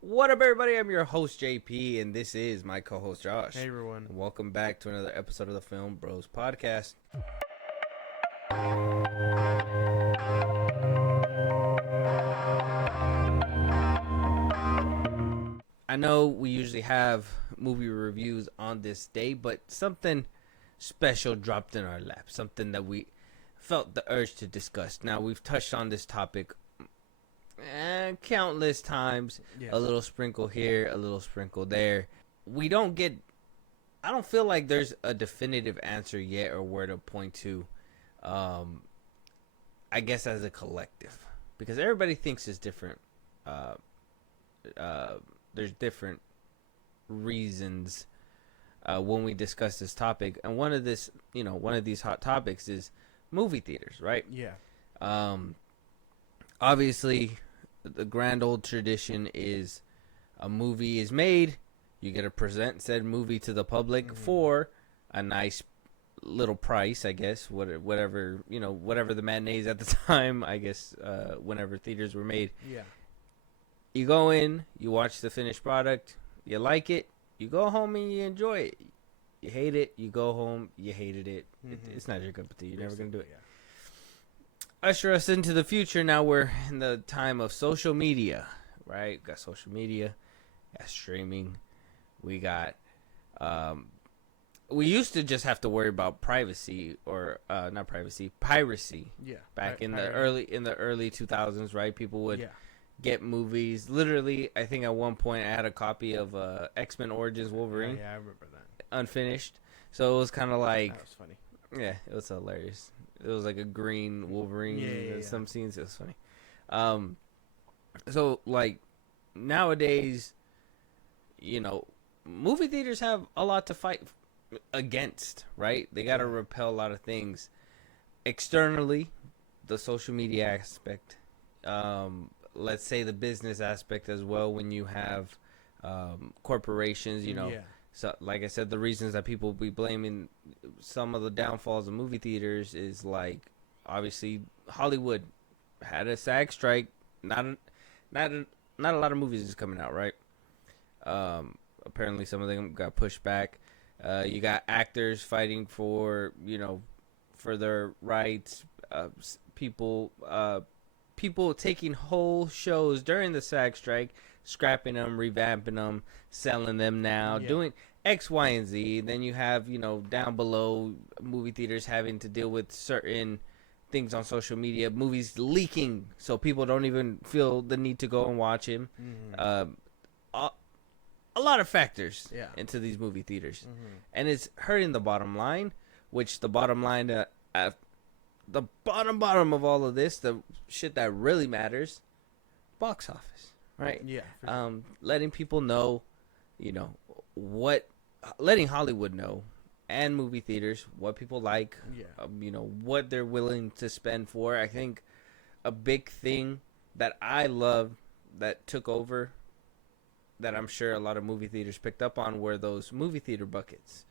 What up, everybody? I'm your host, JP, and this is my co-host, Josh. Hey, everyone. Welcome back to another episode of the FIlmBros podcast. I know we usually have movie reviews on this day, but something special dropped in our lap. Something that we felt the urge to discuss. Now, we've touched on this topic countless times. Yeah. A little sprinkle here, a little sprinkle there. I don't feel like there's a definitive answer yet or where to point to, I guess, as a collective. Because everybody thinks it's different. There's different reasons when we discuss this topic. And one of these hot topics is movie theaters, right? Yeah. Obviously, the grand old tradition is a movie is made, you get to present said movie to the public for a nice little price, I guess, whatever the matinees at the time, I guess, whenever theaters were made. Yeah. You go in, you watch the finished product, you like it, you go home and you enjoy it. You hate it, you go home, you hated it. It's not your cup of tea. You're never going to do it. Yeah. Usher us into the future. Now we're in the time of social media, right? We got social media, got streaming. We got, we used to just have to worry about privacy or not privacy, piracy. Yeah. Back in the early 2000s, right? People would get movies. Literally, I think at one point I had a copy of X-Men Origins Wolverine. Yeah, I remember that. Unfinished. So it was kind of like, that was funny. yeah, it was hilarious. It was like a green Wolverine. Yeah. Some scenes, it was funny. So like nowadays, movie theaters have a lot to fight against, right? They got to repel a lot of things externally, the social media aspect, let's say the business aspect as well. When you have corporations, so like I said, the reasons that people be blaming some of the downfalls of movie theaters is like, obviously Hollywood had a SAG strike. Not a lot of movies is coming out, right? Apparently some of them got pushed back. You got actors fighting for their rights. People taking whole shows during the SAG strike, scrapping them, revamping them, selling them now, doing X, Y, and Z. Then you have, down below, movie theaters having to deal with certain things on social media, movies leaking, so people don't even feel the need to go and watch them. A lot of factors into these movie theaters, and it's hurting the bottom line. Which the bottom line, the bottom of all of this, the shit that really matters, box office, right? Yeah. Letting people know, letting Hollywood know, and movie theaters, what people like, what they're willing to spend for. I think a big thing that I love that took over, that I'm sure a lot of movie theaters picked up on, were those movie theater buckets.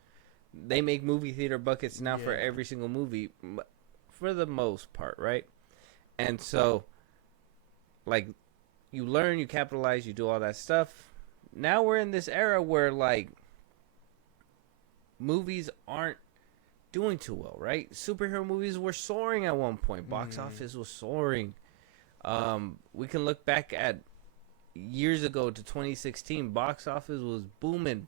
They make movie theater buckets now for every single movie, for the most part, right? And so, like, you learn, you capitalize, you do all that stuff. Now we're in this era where, like, movies aren't doing too well, right? Superhero movies were soaring at one point. Box office was soaring. We can look back at years ago to 2016. Box office was booming.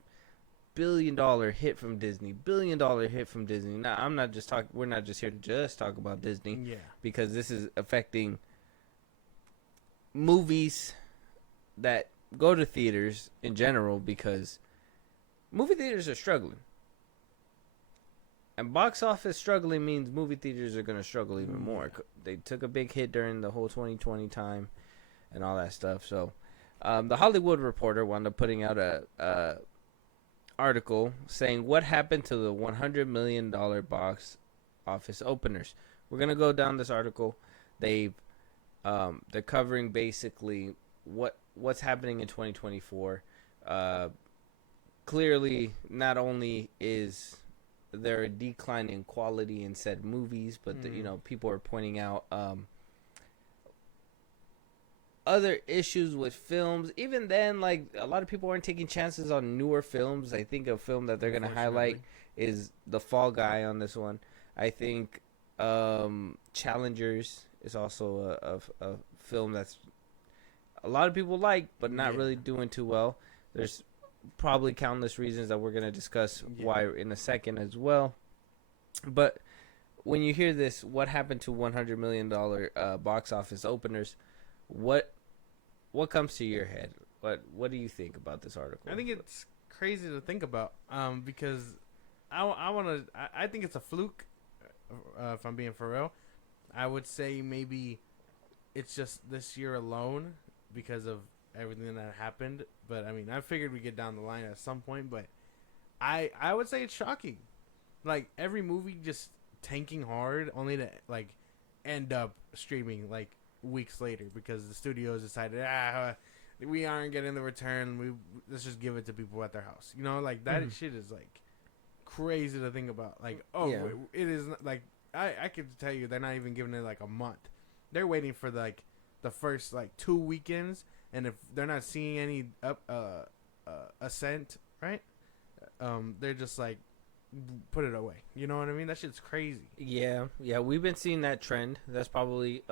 $1 billion hit from Disney. $1 billion hit from Disney. Now, we're not just here to just talk about Disney. Yeah. Because this is affecting movies that go to theaters in general, because movie theaters are struggling. And box office struggling means movie theaters are going to struggle even more. They took a big hit during the whole 2020 time and all that stuff. So, the Hollywood Reporter wound up putting out a article saying what happened to the $100 million box office openers. We're going to go down this article. They're covering basically what's happening in 2024. Clearly, not only is there a decline in quality in said movies, but people are pointing out other issues with films. Even then, like a lot of people aren't taking chances on newer films. I think a film that they're gonna highlight is The Fall Guy on this one. I think Challengers is also a film that's a lot of people like, but not really doing too well. There's probably countless reasons that we're gonna discuss why in a second as well. But when you hear this, what happened to $100 million box office openers? What comes to your head? What do you think about this article? I think it's crazy to think about because I think it's a fluke. If I'm being for real, I would say maybe it's just this year alone because of everything that happened. But I mean, I figured we'd get down the line at some point. But I would say it's shocking. Like every movie just tanking hard, only to like end up streaming like weeks later because the studios decided we aren't getting the return. Let's just give it to people at their house. You know, like that shit is like crazy to think about. Like it is like I could tell you they're not even giving it like a month. They're waiting for like the first like 2 weekends, and if they're not seeing any ascent, right? They're just like put it away. You know what I mean? That shit's crazy. Yeah, we've been seeing that trend. That's probably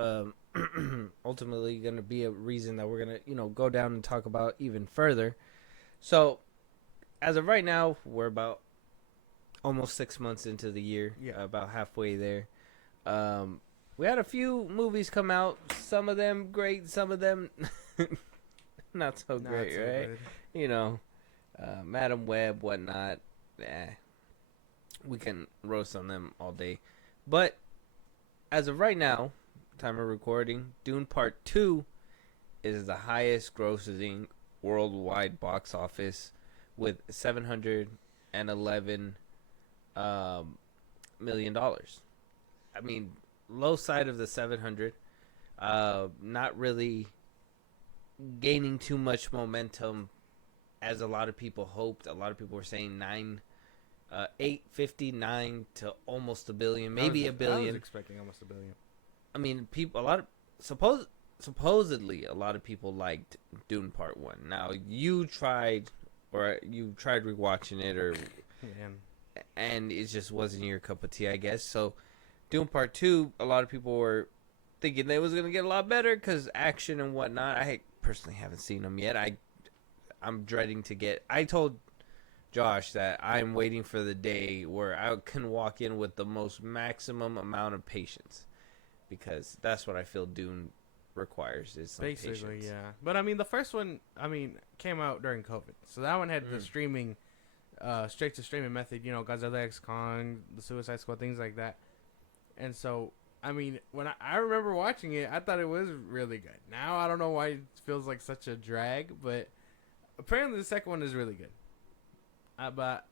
ultimately going to be a reason that we're going to, go down and talk about even further. So, as of right now, we're about almost 6 months into the year. Yeah. About halfway there. We had a few movies come out. Some of them great, some of them not so great, right? Good. Madam Web, whatnot. We can roast on them all day. But as of right now, time of recording, Dune Part 2 is the highest grossing worldwide box office with $711 million. I mean, low side of the 700. Not really gaining too much momentum as a lot of people hoped. A lot of people were saying 859 to almost $1 billion, maybe $1 billion. I was expecting almost $1 billion. I mean, supposedly a lot of people liked Dune Part 1. Now you tried rewatching it, and it just wasn't your cup of tea, I guess. So Dune Part 2, a lot of people were thinking they was gonna get a lot better because action and whatnot. I personally haven't seen them yet. I'm dreading to get. I told Josh that I'm waiting for the day where I can walk in with the most maximum amount of patience, because that's what I feel Dune requires is some basically patience. Yeah. But I mean, the first one came out during COVID, so that one had the streaming, straight to streaming method. Godzilla X Kong, the Suicide Squad, things like that. And so I mean, when I remember watching it, I thought it was really good. Now I don't know why it feels like such a drag, but apparently the second one is really good. But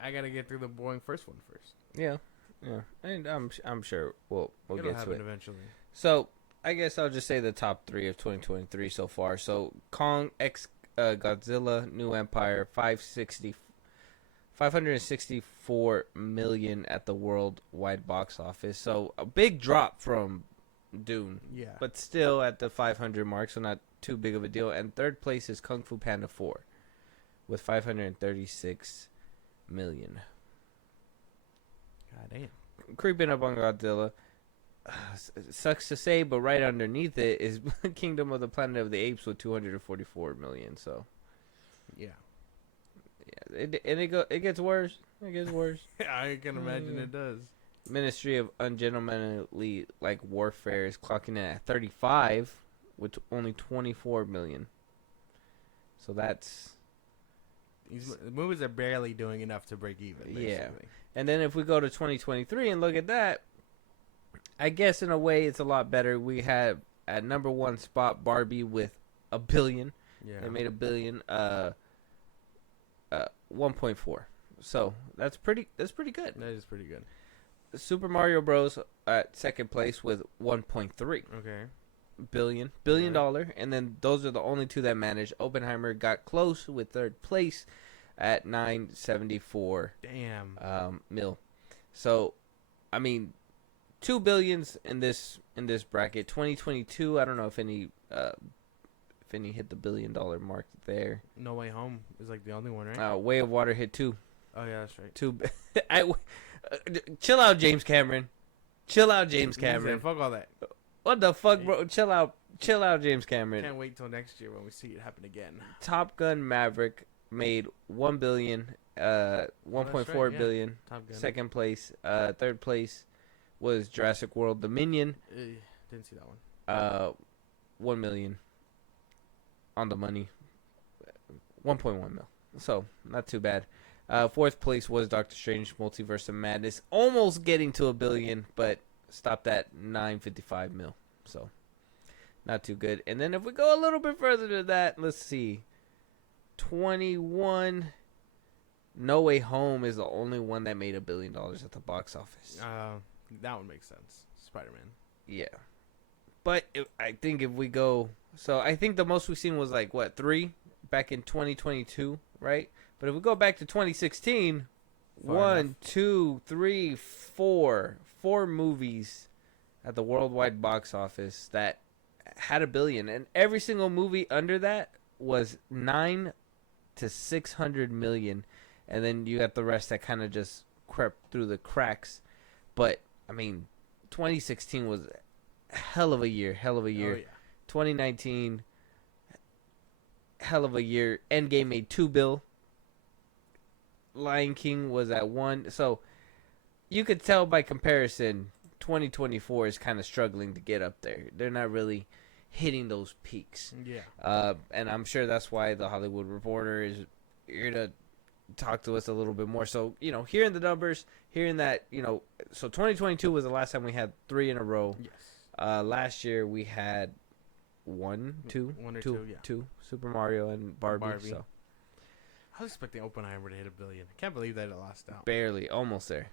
I gotta get through the boring first one first. Yeah, and I'm sure we'll It'll get to happen it eventually. So I guess I'll just say the top 3 of 2023 so far. So Kong X Godzilla New Empire 564 million at the worldwide box office. So a big drop from Dune. Yeah, but still at the 500 mark, so not too big of a deal. And third place is Kung Fu Panda 4 with 536 million. God damn. Creeping up on Godzilla. Sucks to say, but right underneath it is Kingdom of the Planet of the Apes with 244 million. So, yeah, it gets worse. It gets worse. I can imagine it does. Ministry of Ungentlemanly Warfare is clocking in at 35 with only 24 million. So that's these movies are barely doing enough to break even. Basically. Yeah, and then if we go to 2023 and look at that. I guess in a way it's a lot better. We have at number 1 spot Barbie with $1 billion. Yeah, they made $1 billion. 1.4. So that's pretty good. That is pretty good. Super Mario Bros. At second place with 1.3. Okay. Billion dollar, and then those are the only 2 that managed. Oppenheimer got close with third place at 974. Damn. Mil. So, I mean. $2 billion in this bracket. 2022, I don't know if any Finney hit the $1 billion mark there. No Way Home is like the only one, right? Way of Water hit 2. Oh yeah, that's right. 2. Chill out, James Cameron. Chill out, James Cameron. Fuck all that. What the fuck, bro? Chill out, James Cameron. Can't wait till next year when we see it happen again. Top Gun Maverick made $1 billion, 1.4 billion. Top Gun. Second place. Third place was Jurassic World Dominion. Didn't see that one. 1 million on the money. 1.1 mil. So not too bad. Fourth place was Doctor Strange Multiverse of Madness, almost getting to $1 billion, but stopped at 955 mil. So not too good. And then if we go a little bit further to that, let's see. 21. No Way Home is the only one that made $1 billion at the box office. That one makes sense. Spider-Man. Yeah. But I think if we go, so I think the most we've seen was like what, 3 back in 2022, right? But if we go back to 2016, one, two, three, four movies at the worldwide box office that had $1 billion, and every single movie under that was 9 to 600 million, and then you got the rest that kind of just crept through the cracks. But I mean, 2016 was hell of a year. Oh, yeah. 2019, hell of a year. Endgame made $2 billion. Lion King was at 1. So you could tell by comparison, 2024 is kind of struggling to get up there. They're not really hitting those peaks. Yeah. And I'm sure that's why the Hollywood Reporter is here to talk to us a little bit more. So, hearing the numbers, hearing that, so 2022 was the last time we had 3 in a row. Yes. Last year we had one or two, Super Mario and Barbie. So I was expecting Oppenheimer to hit $1 billion. I can't believe that it lost out. barely, almost there.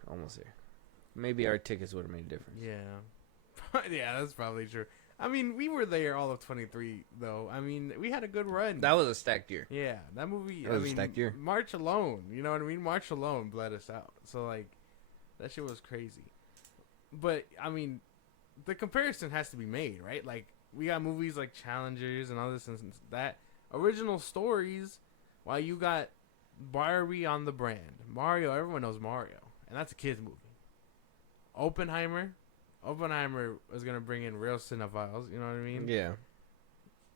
Maybe our tickets would have made a difference. Yeah. Yeah, that's probably true. I mean, we were there all of 23, though. I mean, we had a good run. That was a stacked year. Yeah, that movie, That was a stacked year. March alone, you know what I mean? March alone bled us out. So, like, that shit was crazy. But, I mean, the comparison has to be made, right? Like, we got movies like Challengers and all this and that. Original stories, while you got Barbie on the brand. Mario, everyone knows Mario. And that's a kid's movie. Oppenheimer was going to bring in real cinephiles, you know what I mean? Yeah.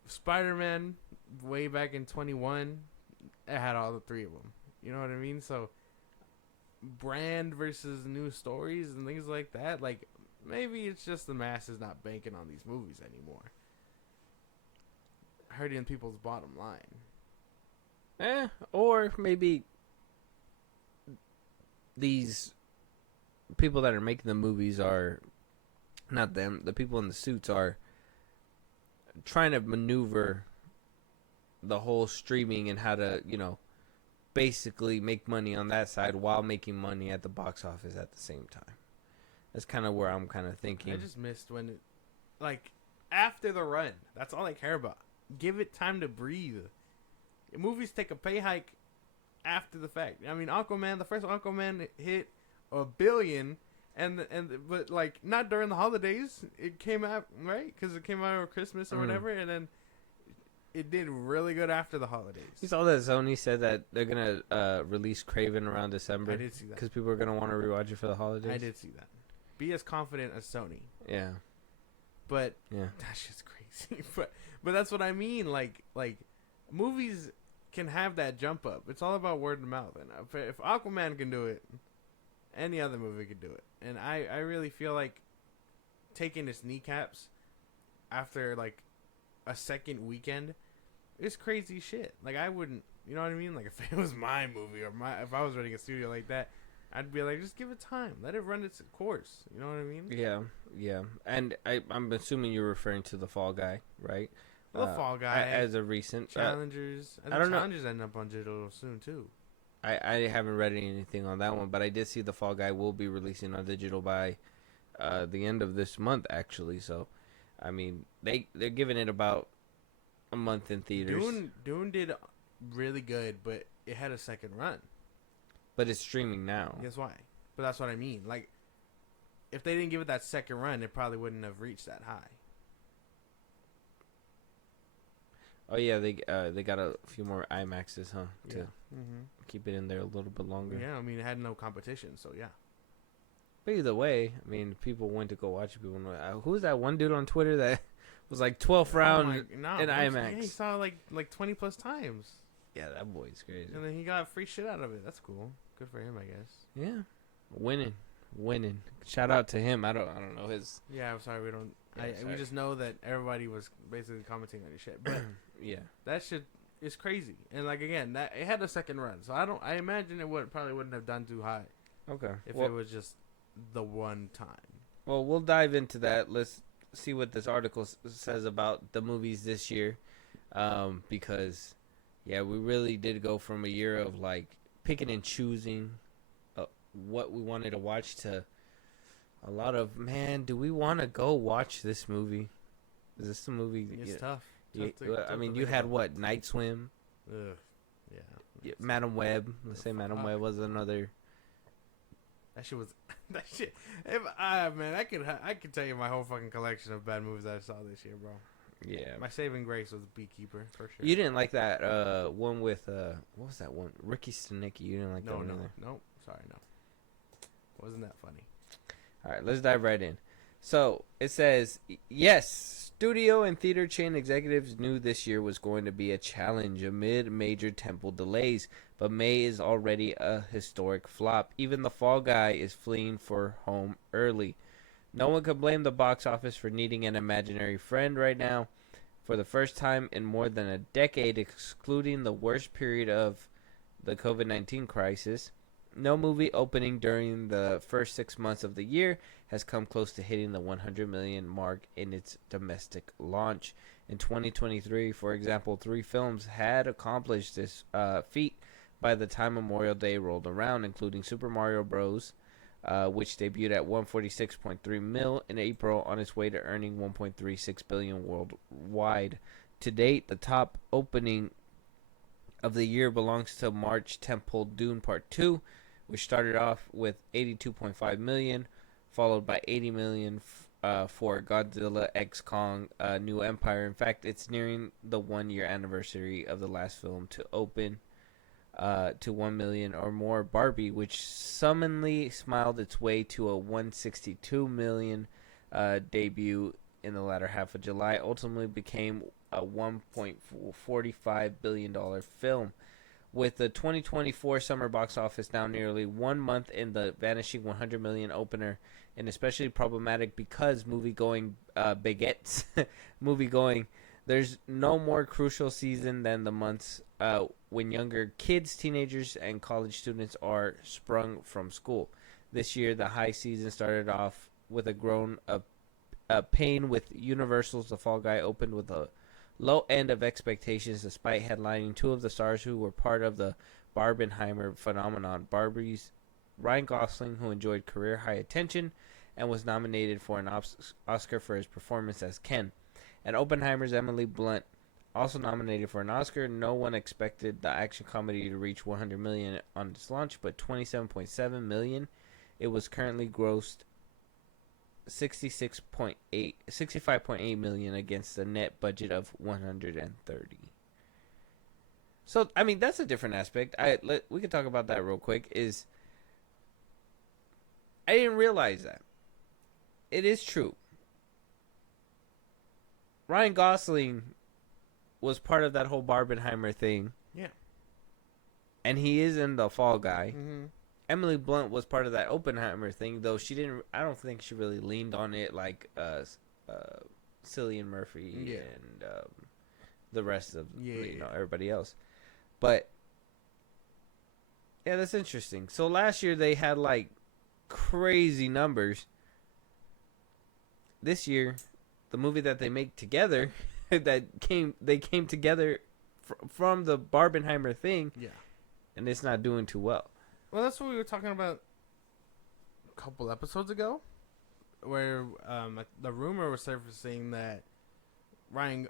Spider-Man, way back in 21, it had all the 3 of them. You know what I mean? So, brand versus new stories and things like that, like, maybe it's just the masses not banking on these movies anymore. Hurting people's bottom line. Or maybe these people that are making the movies are, not them, the people in the suits are trying to maneuver the whole streaming and how to, basically make money on that side while making money at the box office at the same time. That's kind of where I'm kind of thinking. I just missed when it, like, after the run. That's all I care about. Give it time to breathe. Movies take a pay hike after the fact. I mean, Aquaman, the first Aquaman hit $1 billion, but like not during the holidays. It came out right because it came out over Christmas or whatever, and then it did really good after the holidays. You saw that Sony said that they're gonna release Craven around December. I did see that because people are gonna want to rewatch it for the holidays. I did see that. Be as confident as Sony. Yeah. But yeah, that shit's crazy. but that's what I mean. Like movies can have that jump up. It's all about word of mouth. And if Aquaman can do it, any other movie could do it. And I really feel like taking its kneecaps after like a second weekend is crazy shit. Like I wouldn't, you know what I mean? Like if it was my movie or if I was running a studio like that, I'd be like, just give it time. Let it run its course. You know what I mean? Yeah. And I'm assuming you're referring to The Fall Guy, right? The Fall Guy. As a recent. Challengers. I don't know. Challengers end up on digital soon, too. I haven't read anything on that one, but I did see The Fall Guy will be releasing on digital by the end of this month, actually. So, I mean, they're giving it about a month in theaters. Dune did really good, but it had a second run. But it's streaming now. Guess why? But that's what I mean. Like, if they didn't give it that second run, it probably wouldn't have reached that high. Oh yeah, they got a few more IMAXs, huh? To Yeah. Mm-hmm. keep it in there a little bit longer. Yeah, I mean, it had no competition, so yeah. But either way, I mean, people went to go watch it. People, who was that one dude on Twitter that was like 12th round in IMAX? Yeah, he saw it like 20 plus times. Yeah, that boy's crazy. And then he got free shit out of it. That's cool. Good for him, I guess. Yeah, winning. Shout out to him. I don't know his. Yeah, I'm sorry we don't. Yeah, we just know that everybody was basically commenting on his shit, but Yeah, that shit is crazy. And like again, that it had a second run, so I imagine it probably wouldn't have done too high okay. if it was just the one time. Well, we'll dive into that. Let's see what this article says about the movies this year, because yeah, we really did go from a year of like picking and choosing what we wanted to watch to a lot of, man, do we want to go watch this movie? Is this the movie? It's tough. I mean, you had what, Night Swim? Ugh. Yeah. Madam Web. Let's say Madam Web was another. That shit was that shit. Man, I could tell you my whole fucking collection of bad movies that I saw this year, bro. Yeah. My saving grace was Beekeeper for sure. You didn't like that one with what was that one? Ricky Stenicki. You didn't like that one either. No. Sorry, no. Wasn't that funny? All right, let's dive right in. So it says, yes, studio and theater chain executives knew this year was going to be a challenge amid major tentpole delays, but May is already a historic flop. Even The Fall Guy is fleeing for home early. No one can blame the box office for needing an imaginary friend right now. For the first time in more than a decade, excluding the worst period of the COVID-19 crisis, no movie opening during the first 6 months of the year has come close to hitting the 100 million mark in its domestic launch. In 2023, for example, 3 films had accomplished this feat by the time Memorial Day rolled around, including Super Mario Bros., which debuted at 146.3 mil in April on its way to earning 1.36 billion worldwide. To date, the top opening of the year belongs to March tentpole Dune Part 2, which started off with 82.5 million, followed by 80 million for Godzilla X Kong New Empire. In fact, it's nearing the 1-year anniversary of the last film to open to 1 million or more. Barbie, which summonly smiled its way to a 162 million debut in the latter half of July, ultimately became a $1.45 billion film. With the 2024 summer box office now nearly 1 month in the vanishing 100 million opener, and especially problematic because movie-going baguettes, movie-going, there's no more crucial season than the months when younger kids, teenagers, and college students are sprung from school. This year, the high season started off with a groan of pain with Universal's The Fall Guy opened with a low end of expectations despite headlining 2 of the stars who were part of the Barbenheimer phenomenon. Barbie's Ryan Gosling, who enjoyed career-high attention and was nominated for an Oscar for his performance as Ken. And Oppenheimer's Emily Blunt, also nominated for an Oscar. No one expected the action comedy to reach 100 million on its launch, but 27.7 million. It was currently grossed 65.8 million against a net budget of 130. So I mean, that's a different aspect. We could talk about that real quick. I didn't realize that. It is true. Ryan Gosling was part of that whole Barbenheimer thing. Yeah. And he is in The Fall Guy. Mm-hmm. Emily Blunt was part of that Oppenheimer thing, though she didn't. I don't think she really leaned on it like Cillian Murphy and the rest of everybody else. But yeah, that's interesting. So last year they had like crazy numbers. This year, the movie that they make together, they came together from the Barbenheimer thing, and it's not doing too well. Well, that's what we were talking about a couple episodes ago, where the rumor was surfacing that Ryan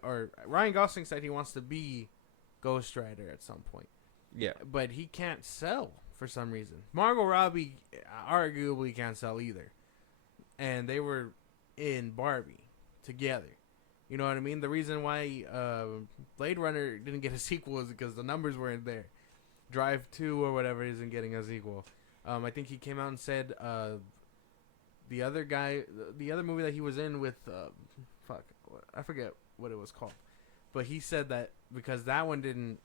Gosling said he wants to be Ghost Rider at some point. Yeah, but he can't sell for some reason. Margot Robbie arguably can't sell either, and they were in Barbie together. You know what I mean? The reason why Blade Runner didn't get a sequel is because the numbers weren't there. Drive 2 or whatever isn't getting a sequel. I think he came out and said the other movie that he was in with I forget what it was called, but he said that because that one didn't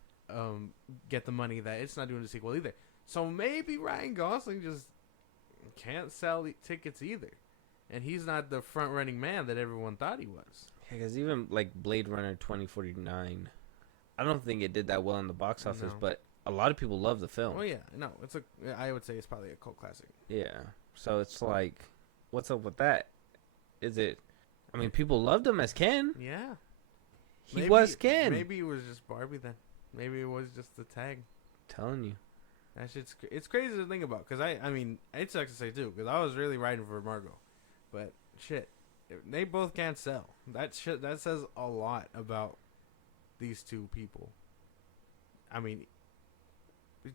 get the money, that it's not doing the sequel either. So maybe Ryan Gosling just can't sell tickets either, and he's not the front running man that everyone thought he was. Because even like Blade Runner 2049, I don't think it did that well in the box office, but a lot of people love the film. Oh yeah, no, I would say it's probably a cult classic. Yeah, so it's like, what's up with that? Is it? I mean, people loved him as Ken. Yeah, he was Ken. Maybe it was just Barbie then. Maybe it was just the tag. Telling you, that shit's it's crazy to think about. Cause I mean, it sucks to say too. Cause I was really riding for Margot, but shit. They both can't sell. That says a lot about these two people. I mean,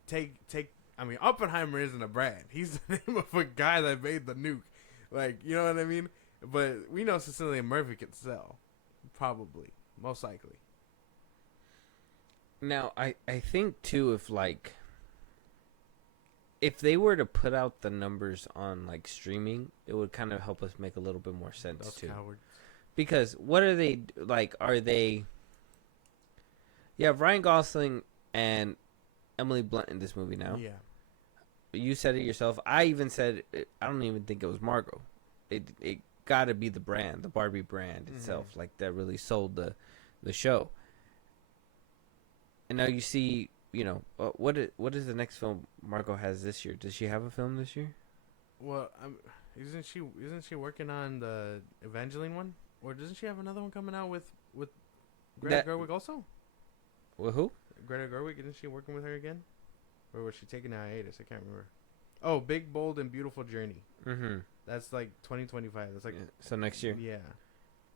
I mean, Oppenheimer isn't a brand. He's the name of a guy that made the nuke. Like, you know what I mean? But we know Cillian Murphy can sell. Probably. Most likely. Now, I think too, if they were to put out the numbers on like streaming, it would kind of help us make a little bit more sense too. Cowards. Because what are they like? Are they? You have Ryan Gosling and Emily Blunt in this movie now. Yeah. You said it yourself. I even said I don't even think it was Margot. It got to be the brand, the Barbie brand itself, like that really sold the show. And now you see. You know, what is the next film Margot has this year? Does she have a film this year? Well, isn't she working on the Evangeline one, or doesn't she have another one coming out with Greta Gerwig also? With who? Greta Gerwig, isn't she working with her again, or was she taking a hiatus? I can't remember. Oh, Big, Bold, and Beautiful Journey. Mm-hmm. That's like 2025. That's like so next year. Yeah.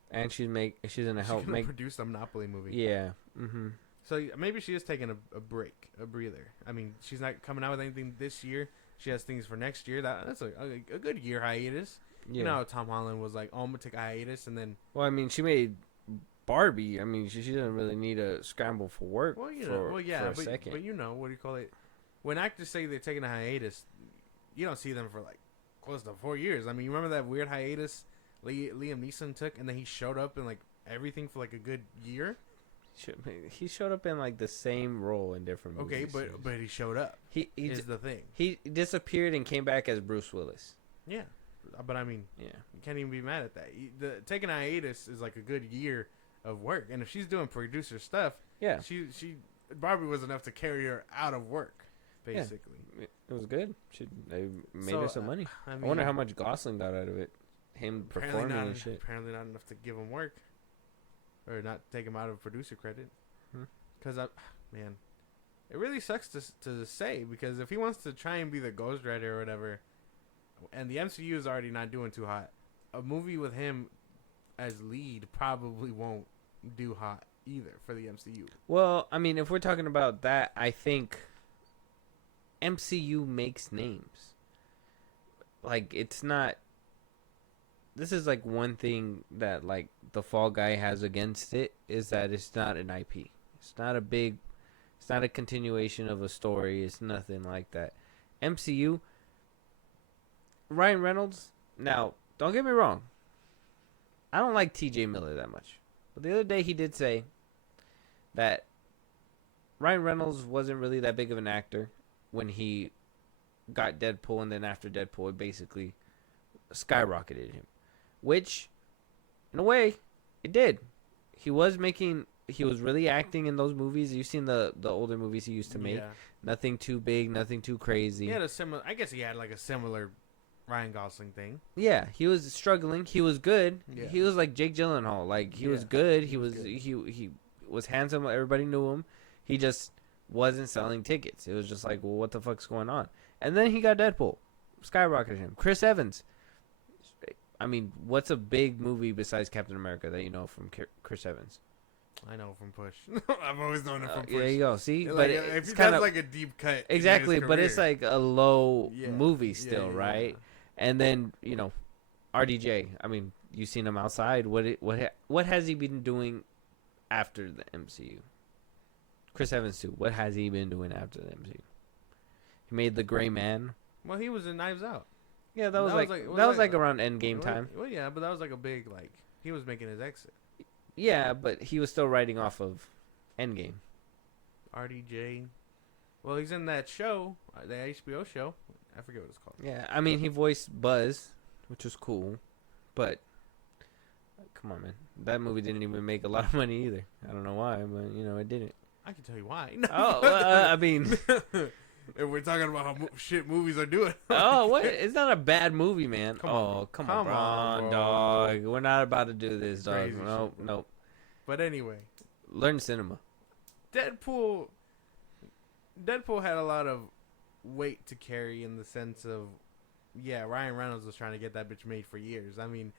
And she's gonna help produce a Monopoly movie. Yeah. Mm-hmm. So maybe she is taking a break, a breather. I mean, she's not coming out with anything this year. She has things for next year. That's a good year hiatus. Yeah. You know how Tom Holland was like, oh, I'm going to take a hiatus, and then... Well, I mean, she made Barbie. I mean, she doesn't really need a scramble for work for a second. But you know, what do you call it? When actors say they're taking a hiatus, you don't see them for like close to 4 years. I mean, you remember that weird hiatus Liam Neeson took, and then he showed up in like everything for like a good year? He showed up in like the same role in different movies. Okay, but he showed up. He is the thing. He disappeared and came back as Bruce Willis. Yeah, but I mean, you can't even be mad at that. Taking a hiatus is like a good year of work, and if she's doing producer stuff, she Barbie was enough to carry her out of work, basically. Yeah, it was good. They made her some money. I wonder how much Gosling got out of it. Him performing and shit. Apparently not enough to give him work. Or not take him out of producer credit. Because, man, it really sucks to say. Because if he wants to try and be the ghostwriter or whatever, and the MCU is already not doing too hot, a movie with him as lead probably won't do hot either for the MCU. Well, I mean, if we're talking about that, I think MCU makes names. Like, it's not... This is like one thing that like the Fall Guy has against it is that it's not an IP. It's not a continuation of a story. It's nothing like that. MCU, Ryan Reynolds. Now, don't get me wrong. I don't like T.J. Miller that much. But the other day he did say that Ryan Reynolds wasn't really that big of an actor when he got Deadpool, and then after Deadpool it basically skyrocketed him. Which, in a way, it did. He was really acting in those movies. You've seen the older movies he used to make. Yeah. Nothing too big, nothing too crazy. He had I guess he had like a similar Ryan Gosling thing. Yeah, he was struggling. He was good. Yeah. He was like Jake Gyllenhaal. Like he was good. He was handsome. Everybody knew him. He just wasn't selling tickets. It was just like, well, what the fuck's going on? And then he got Deadpool. Skyrocketed him. Chris Evans. I mean, what's a big movie besides Captain America that you know from Chris Evans? I know from Push. I've always known it from Push. There you go. See, but it's kind of like a deep cut. Exactly, but it's like a low movie still, right? And then RDJ. I mean, you seen him outside. What has he been doing after the MCU? Chris Evans too. What has he been doing after the MCU? He made The Gray Man. Well, he was in Knives Out. Yeah, that was like around Endgame time. Well, yeah, but that was like a big like he was making his exit. Yeah, but he was still writing off of Endgame. RDJ. Well, he's in that show, the HBO show. I forget what it's called. Yeah, I mean he voiced Buzz, which was cool, but come on, man, that movie didn't even make a lot of money either. I don't know why, but it didn't. I can tell you why. Oh, I mean, if we're talking about how shit movies are doing. oh, what? It's not a bad movie, man. Come on, bro. Dog. We're not about to do this, dog. Nope. But anyway, learn cinema. Deadpool had a lot of weight to carry in the sense of, yeah, Ryan Reynolds was trying to get that bitch made for years. I mean,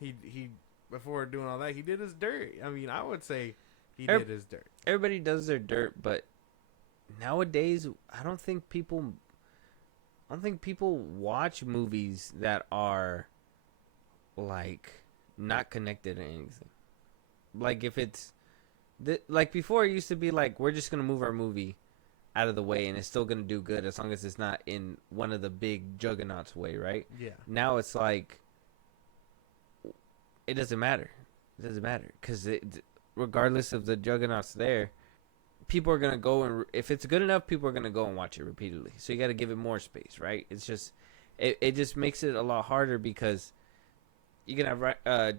he before doing all that, he did his dirt. I mean, I would say he did his dirt. Everybody does their dirt, but nowadays, I don't think people watch movies that are like not connected to anything. Like if it's like before, it used to be like we're just gonna move our movie out of the way and it's still gonna do good as long as it's not in one of the big juggernauts way, right? Yeah. Now it's like it doesn't matter. It doesn't matter because regardless of the juggernauts there, people are gonna go and if it's good enough, people are gonna go and watch it repeatedly. So you got to give it more space, right? It's just it just makes it a lot harder because you can have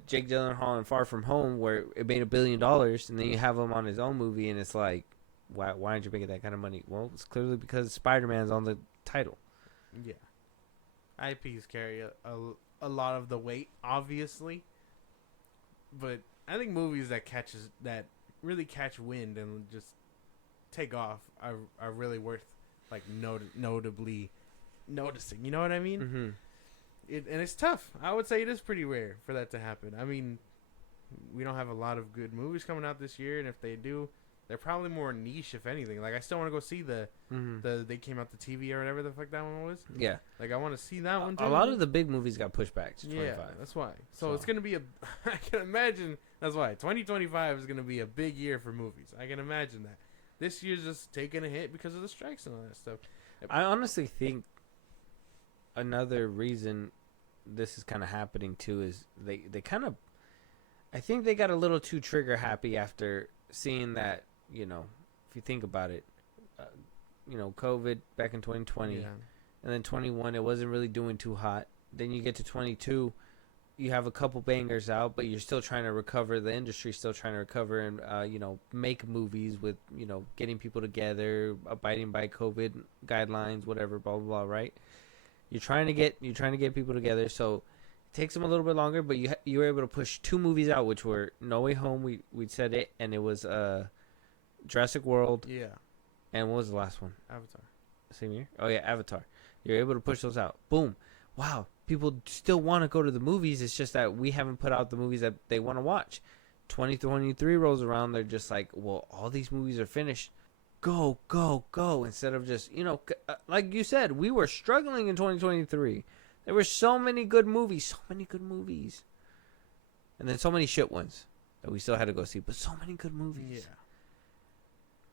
Jake Gyllenhaal in Far From Home where it made $1 billion, and then you have him on his own movie, and it's like, why aren't you making that kind of money? Well, it's clearly because Spider-Man's on the title. Yeah, IPs carry a lot of the weight, obviously, but I think movies that really catch wind and just take off are really worth like notably noticing. You know what I mean? Mm-hmm. And it's tough. I would say it is pretty rare for that to happen. I mean, we don't have a lot of good movies coming out this year, and if they do, they're probably more niche, if anything. Like, I still want to go see the they came out the TV or whatever the fuck that one was. Yeah. Like, I want to see that one too. A lot of the big movies got pushed back to 25. Yeah, that's why. So it's going to be I can imagine, that's why. 2025 is going to be a big year for movies. I can imagine that. This year's just taking a hit because of the strikes and all that stuff. I honestly think another reason this is kind of happening too is they kind of, I think they got a little too trigger happy after seeing that, if you think about it, COVID back in 2020, and then 21, it wasn't really doing too hot. Then you get to 22, you have a couple bangers out, but you're still trying to recover. The industry's still trying to recover and, make movies with, getting people together, abiding by COVID guidelines, whatever, blah, blah, blah, right? You're trying to get people together, so it takes them a little bit longer. But you were able to push 2 movies out, which were No Way Home. We said it, and it was Jurassic World. Yeah. And what was the last one? Avatar. Same year? Oh yeah, Avatar. You're able to push those out. Boom. Wow. People still want to go to the movies. It's just that we haven't put out the movies that they want to watch. 2023 rolls around. They're just like, well, all these movies are finished. Go, go, go. Instead of just, like you said, we were struggling in 2023. There were so many good movies. And then so many shit ones that we still had to go see. But so many good movies. Yeah.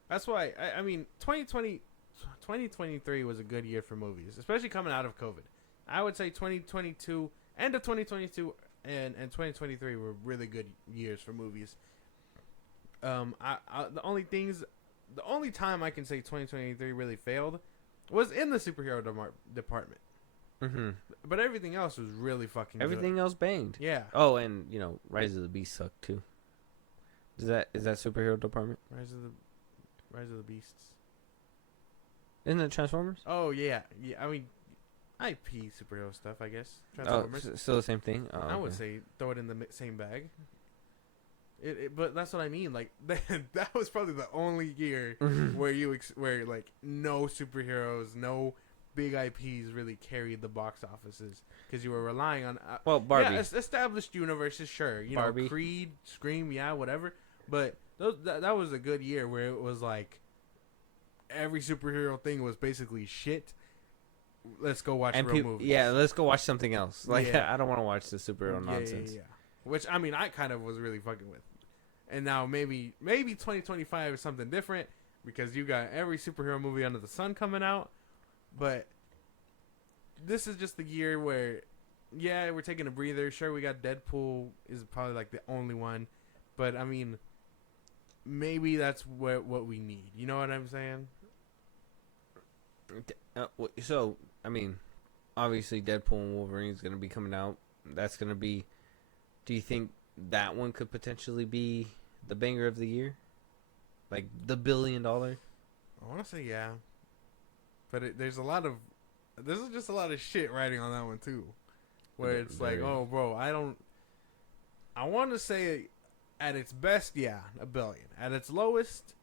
That's why, I mean, 2023 was a good year for movies, especially coming out of COVID. I would say 2022, end of 2022 and 2023 were really good years for movies. The only time I can say 2023 really failed was in the superhero department. Mm-hmm. But everything else was really fucking Everything good. else banged. Yeah. Oh, and, Rise of the Beast sucked too. Is that superhero department? Rise of the Beasts. Isn't it Transformers? Oh, yeah. Yeah, I mean, IP superhero stuff, I guess. Oh, Transformers. still the same thing? Oh, I would say throw it in the same bag. But that's what I mean. Like, that was probably the only year where like, no superheroes, no big IPs really carried the box offices. Because you were relying on... Barbie. Yeah, established universes, sure. Barbie. Creed, Scream, yeah, whatever. But that was a good year where it was like every superhero thing was basically shit. Let's go watch real movies. Yeah, let's go watch something else. Like, Yeah. I don't want to watch the superhero nonsense. Yeah. which I mean I kind of was really fucking with. And now maybe 2025 is something different because you got every superhero movie under the sun coming out, but this is just the year where, yeah, we're taking a breather. Sure, we got Deadpool is probably like the only one, but I mean, maybe that's what we need. You know what I'm saying? So, I mean, obviously Deadpool and Wolverine is going to be coming out. That's going to be. Do you think that one could potentially be the banger of the year? Like the $1 billion? I want to say yeah, but there's a lot of. This is just a lot of shit writing on that one too, where it's like, oh, bro, I want to say, at its best, yeah, $1 billion. At its lowest,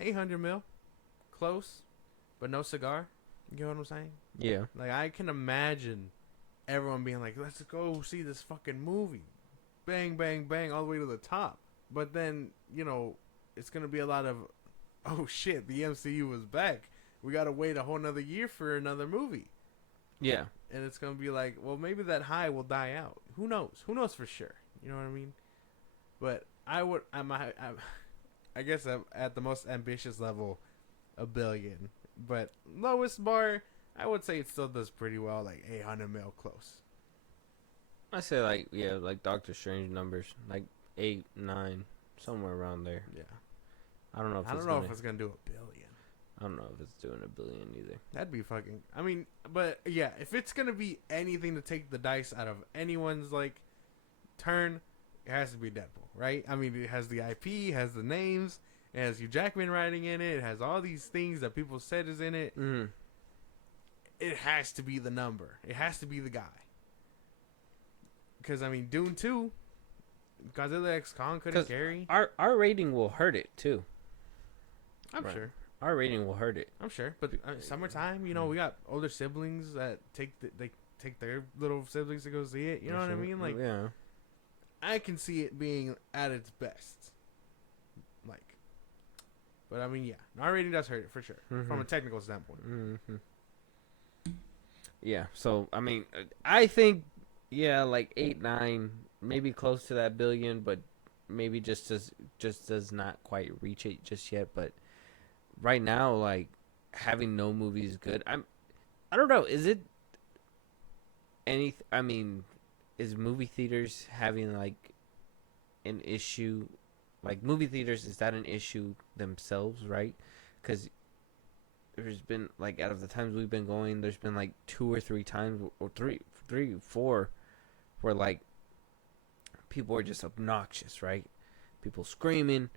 800 mil, close, but no cigar. You know what I'm saying? Yeah. Like I can imagine everyone being like, let's go see this fucking movie, bang, bang, bang, all the way to the top. But then it's gonna be a lot of, oh shit, the MCU was back. We gotta wait a whole nother year for another movie. Yeah. And it's gonna be like, well, maybe that high will die out. Who knows? Who knows for sure? You know what I mean? But I guess I'm at the most ambitious level, $1 billion. But lowest bar, I would say it still does pretty well, like 800 mil close. I say like Doctor Strange numbers, like 8, 9, somewhere around there. Yeah. I don't know if it's gonna do $1 billion. I don't know if it's doing $1 billion either. That'd be fucking. I mean, but yeah, if it's gonna be anything to take the dice out of anyone's like turn, it has to be Deadpool, right? I mean, it has the IP, it has the names, it has Hugh Jackman writing in it, it has all these things that people said is in it. Mm. It has to be the number. It has to be the guy. Because I mean, Dune 2, Godzilla X Kong couldn't carry. Our rating will hurt it too. I'm sure. Our rating will hurt it. I'm sure, but summertime, we got older siblings that take their little siblings to go see it. You know what I mean? Like, yeah, I can see it being at its best. Like, but I mean, yeah, our rating does hurt it for sure from a technical standpoint. Mm-hmm. Yeah, so I mean, I think like 8, 9, maybe close to that $1 billion, but maybe just does not quite reach it just yet, but. Right now, like having no movie is good. I don't know. Is it I mean, is movie theaters having like an issue? Like movie theaters, is that an issue themselves? Right? Because there's been like out of the times we've been going, there's been like 2 or 3 times, or 3, 4, where like people are just obnoxious. Right? People screaming.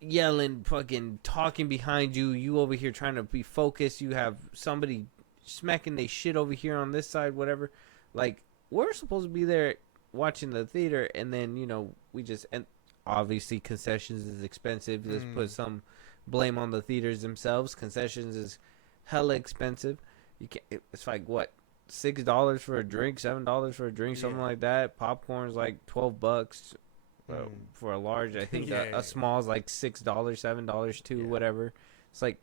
Yelling, fucking talking behind you. You over here trying to be focused. You have somebody smacking they shit over here on this side, whatever. Like, we're supposed to be there watching the theater, and then, we just... And obviously, concessions is expensive. Let's put some blame on the theaters themselves. Concessions is hella expensive. You can't... It's like, what? $6 for a drink? $7 for a drink? Something like that. Popcorn's like $12. For a large, I think a small is like $6, $7 too, whatever. It's like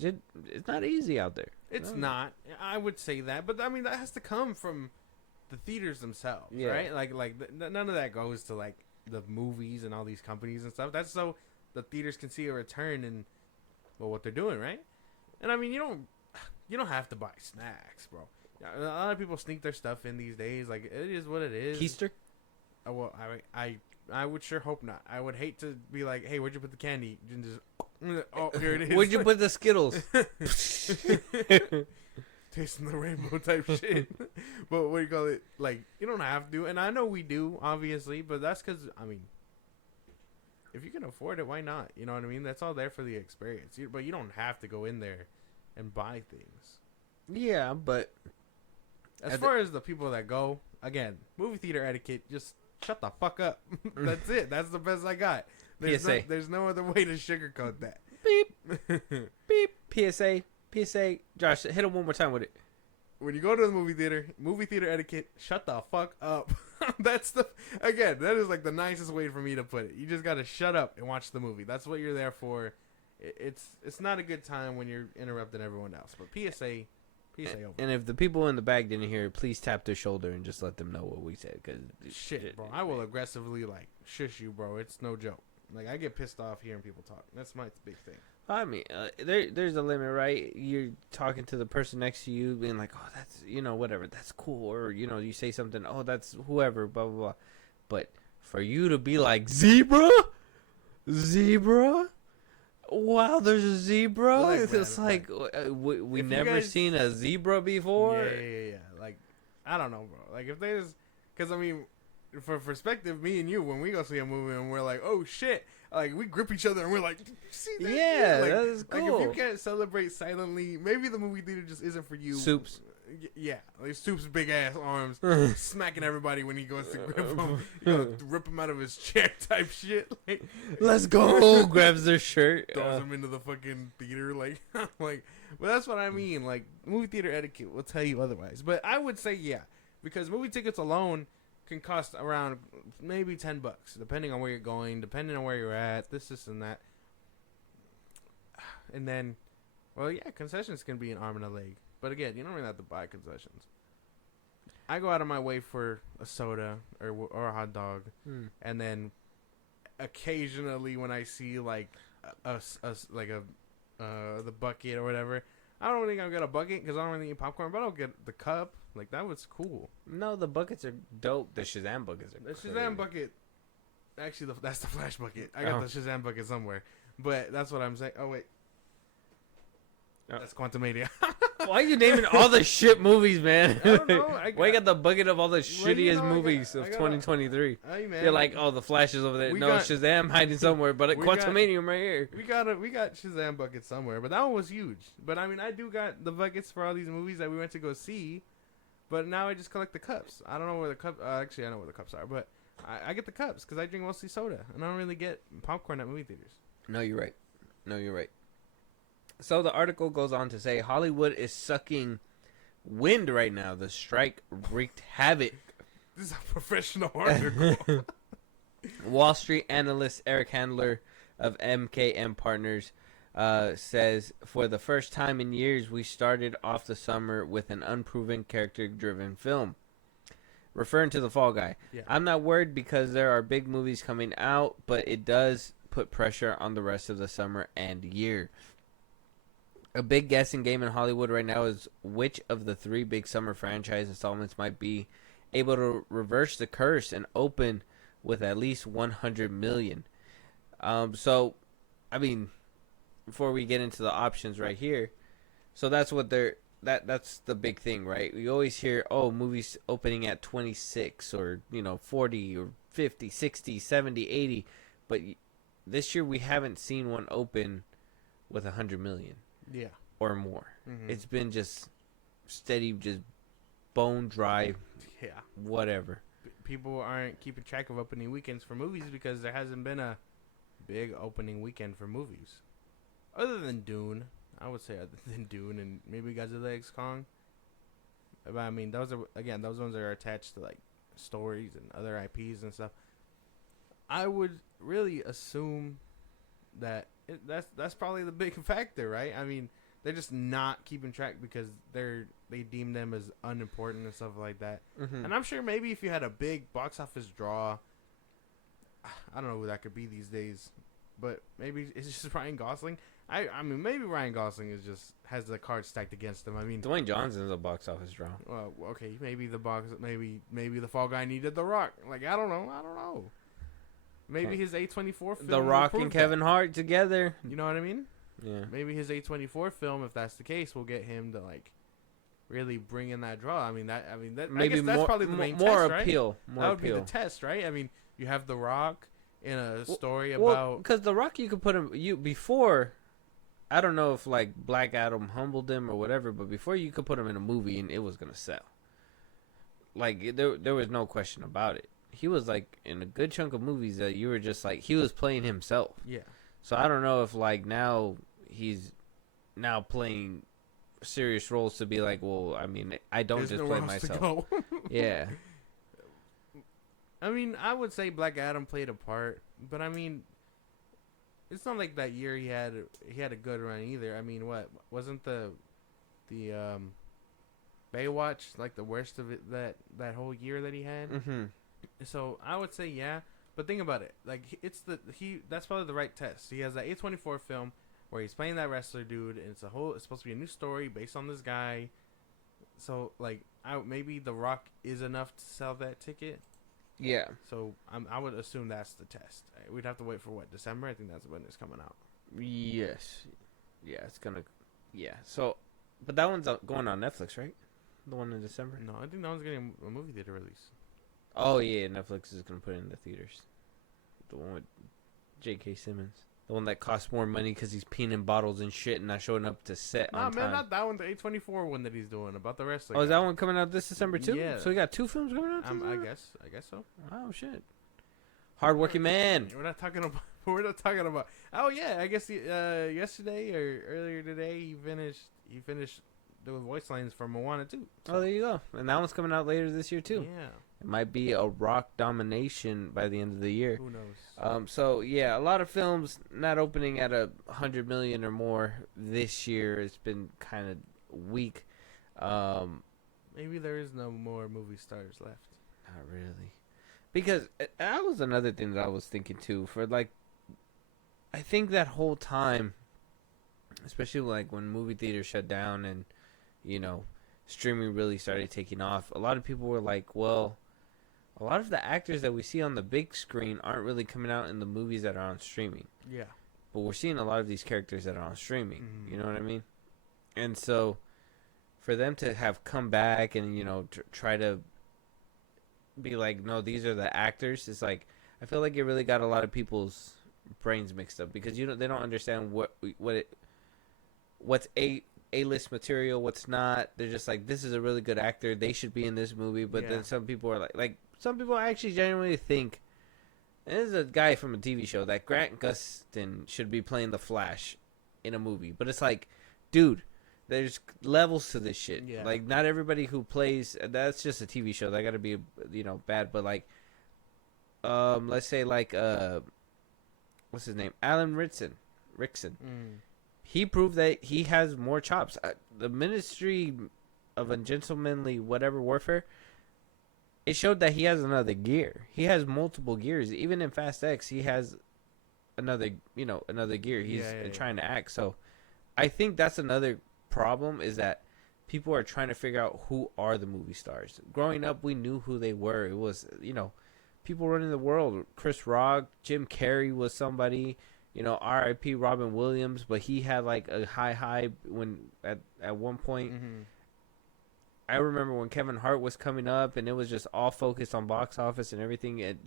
it's not easy out there. It's not. I would say that, but I mean that has to come from the theaters themselves, right? Like none of that goes to like the movies and all these companies and stuff. That's so the theaters can see a return in what they're doing, right? And I mean you don't have to buy snacks, bro. A lot of people sneak their stuff in these days. Like it is what it is. Keister? Well, I would sure hope not. I would hate to be like, hey, where'd you put the candy? And just, oh, here it is. Where'd you put the Skittles? Tasting the rainbow type shit. But what do you call it? Like, you don't have to. And I know we do, obviously. But that's because, I mean, if you can afford it, why not? You know what I mean? That's all there for the experience. But you don't have to go in there and buy things. Yeah, but... As far as the people that go, again, movie theater etiquette, just... Shut the fuck up. That's it. That's the best I got. There's no other way to sugarcoat that. Beep. Beep. PSA. Josh, hit him one more time with it. When you go to the movie theater etiquette, shut the fuck up. That is like the nicest way for me to put it. You just gotta shut up and watch the movie. That's what you're there for. It's not a good time when you're interrupting everyone else. But PSA, Please say over. And if the people in the back didn't hear it, please tap their shoulder and just let them know what we said. Cause shit, bro, I will aggressively like shush you, bro. It's no joke. Like I get pissed off hearing people talk. That's my big thing. I mean, there's a limit, right? You're talking to the person next to you, being like, "Oh, that's whatever, that's cool," or you say something, "Oh, that's whoever," blah blah blah. But for you to be like zebra, wow, there's a zebra. Look, It's man, like we if you never guys- seen a zebra before. Yeah. Like I don't know, bro. Like if there's, because I mean, for perspective, me and you, when we go see a movie and we're like, "Oh shit." Like we grip each other and we're like, "Did you see that?" Yeah, like, that is Like cool. if you can't celebrate silently, maybe the movie theater just isn't for you. Soups. Yeah, like Soup's big ass arms smacking everybody when he goes to grip him, rip him out of his chair type shit. Like, Let's go. Grabs their shirt. throws him into the fucking theater. Like, like, well, that's what I mean. Like movie theater etiquette will tell you otherwise. But I would say yeah, because movie tickets alone can cost around maybe $10, depending on where you're going, depending on where you're at, this and that. And then, well, yeah, concessions can be an arm and a leg. But again, you don't really have to buy concessions. I go out of my way for a soda or a hot dog, and then occasionally when I see like the bucket or whatever, I don't think I'll get a bucket because I don't really eat popcorn, but I'll get the cup. Like that was cool. No, the buckets are dope. The Shazam buckets are The crazy. Shazam bucket, actually, that's the Flash bucket. I got Oh. the Shazam bucket somewhere, but that's what I'm saying. Oh wait, Oh. that's Quantumania. Why are you naming all the shit movies, man? I don't know. Why you got the bucket of all the you shittiest know, movies I of got- 2023? Hey man, You're like, oh, the Flash is over there. We No, got- Shazam hiding somewhere, but we got- Quantumanium right here. we got Shazam buckets somewhere, but that one was huge. But I mean, I do got the buckets for all these movies that we went to go see. But now I just collect the cups. I don't know where the cup. Actually, I know where the cups are, but I get the cups because I drink mostly soda, and I don't really get popcorn at movie theaters. No, you're right. So the article goes on to say Hollywood is sucking wind right now. The strike wreaked havoc. This is a professional article. Wall Street analyst Eric Handler of MKM Partners says, for the first time in years, we started off the summer with an unproven character-driven film. Referring to The Fall Guy. Yeah. I'm not worried because there are big movies coming out, but it does put pressure on the rest of the summer and year. A big guessing game in Hollywood right now is which of the 3 big summer franchise installments might be able to reverse the curse and open with at least 100 million. So, I mean, before we get into the options right here, so that's what that's the big thing, right? We always hear, oh, movies opening at 26 or 40 or 50, 60, 70, 80, but this year we haven't seen one open with 100 million. Yeah. Or more. Mhm. It's been just steady, just bone dry, Yeah. whatever. People aren't keeping track of opening weekends for movies because there hasn't been a big opening weekend for movies. Other than Dune. I would say other than Dune and maybe Godzilla X Kong. But I mean, those ones are attached to like stories and other IPs and stuff. I would really assume that that's probably the big factor, right? I mean, they're just not keeping track because they deem them as unimportant and stuff like that. Mm-hmm. And I'm sure maybe if you had a big box office draw, I don't know who that could be these days, but maybe it's just Ryan Gosling. I mean, maybe Ryan Gosling has the cards stacked against him. I mean, Dwayne Johnson's a box office draw. well, okay, maybe the Fall Guy needed The Rock. Like, I don't know. Maybe his A24 film. The will Rock prove and that. Kevin Hart together. You know what I mean? Yeah. Maybe his A24 film, if that's the case, will get him to like really bring in that draw. I Maybe guess that's more, probably the main more test, right? appeal. More That would appeal. be the test, right? I mean, you have The Rock in a story Well, about. because The Rock, you could put him before. I don't know if like Black Adam humbled him or whatever, but before you could put him in a movie and it was gonna sell. Like there was no question about it. He was like in a good chunk of movies that you were just like he was playing himself. Yeah. So I don't know if like now he's now playing serious roles to be like, well, I mean, I don't There's just nowhere play else to myself. go. Yeah. I mean, I would say Black Adam played a part, but I mean, it's not like that year he had a good run either. I mean, what wasn't the Baywatch, like the worst of it that whole year that he had. Mm-hmm. So I would say yeah, but think about it. Like that's probably the right test. He has that A24 film where he's playing that wrestler dude, and it's supposed to be a new story based on this guy. So like maybe The Rock is enough to sell that ticket. Yeah. So I would assume that's the test. We'd have to wait for what, December? I think that's when it's coming out. Yes. Yeah, it's gonna. Yeah. So, but that one's going on Netflix, right? The one in December. No, I think that one's getting a movie theater release. Oh yeah, Netflix is gonna put it in the theaters. The one with J.K. Simmons. The one that costs more money because he's peeing in bottles and shit and not showing up to set on time. Not that one. The A24 one that he's doing about the wrestler. Oh, is that one coming out this December too? Yeah. So we got 2 films coming out. I guess so. Oh shit. Hardworking man. We're not talking about. We're not talking about. Oh yeah, I guess yesterday or earlier today he finished doing voice lines for Moana 2. So. Oh, there you go. And that one's coming out later this year too. Yeah. It might be a Rock domination by the end of the year. Who knows? So yeah, a lot of films not opening at 100 million or more this year. It's been kind of weak. Maybe there is no more movie stars left. Not really, because that was another thing that I was thinking too. For like, I think that whole time, especially like when movie theaters shut down and streaming really started taking off, a lot of people were like, well, a lot of the actors that we see on the big screen aren't really coming out in the movies that are on streaming. Yeah. But we're seeing a lot of these characters that are on streaming. Mm-hmm. You know what I mean? And so for them to have come back and, try to be like, no, these are the actors, it's like, I feel like it really got a lot of people's brains mixed up because they don't understand what's A-list material, what's not. They're just like, this is a really good actor, they should be in this movie. But then some people are like some people actually genuinely think, and this is a guy from a TV show, that Grant Gustin should be playing the Flash in a movie. But it's like, dude, there's levels to this shit. Yeah. Like, not everybody who plays, that's just a TV show, that gotta be bad. But like, let's say like what's his name, Alan Rickson. He proved that he has more chops. The Ministry of Ungentlemanly whatever warfare, it showed that he has another gear. He has multiple gears. Even in Fast X, he has another gear. He's trying to act. So I think that's another problem, is that people are trying to figure out who are the movie stars. Growing up, we knew who they were. It was, people running the world. Chris Rock, Jim Carrey was somebody. R.I.P. Robin Williams, but he had like a high when at one point. Mm-hmm. I remember when Kevin Hart was coming up, and it was just all focused on box office and everything. And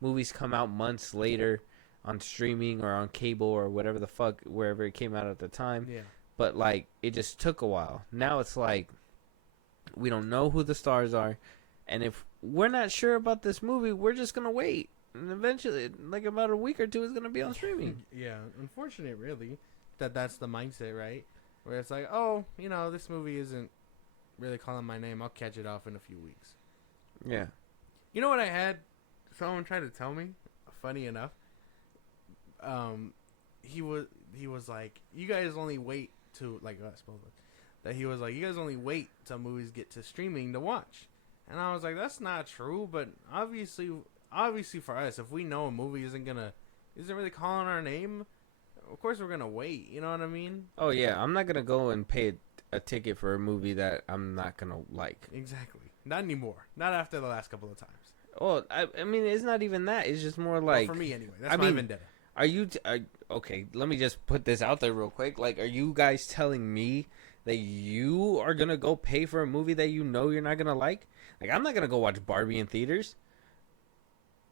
movies come out months later on streaming or on cable or whatever the fuck, wherever it came out at the time. Yeah. But like, it just took a while. Now it's like, we don't know who the stars are, and if we're not sure about this movie, we're just gonna wait. And eventually, like about a week or two, it's gonna be on streaming. Yeah, unfortunate, really, that's the mindset, right? Where it's like, oh, this movie isn't really calling my name. I'll catch it off in a few weeks. Yeah. You know what I had? Someone tried to tell me. Funny enough, he was like, you guys only wait to like us both. That he was like, you guys only wait till movies get to streaming to watch. And I was like, that's not true. But obviously for us, if we know a movie isn't really calling our name, of course we're gonna wait. You know what I mean? Oh yeah, I'm not gonna go and pay a ticket for a movie that I'm not gonna like. Exactly. Not anymore. Not after the last couple of times. Oh, I mean, it's not even that. It's just more like, well, for me anyway. That's my vendetta. Okay, let me just put this out there real quick. Like, are you guys telling me that you are gonna go pay for a movie that you're not gonna like? Like, I'm not gonna go watch Barbie in theaters.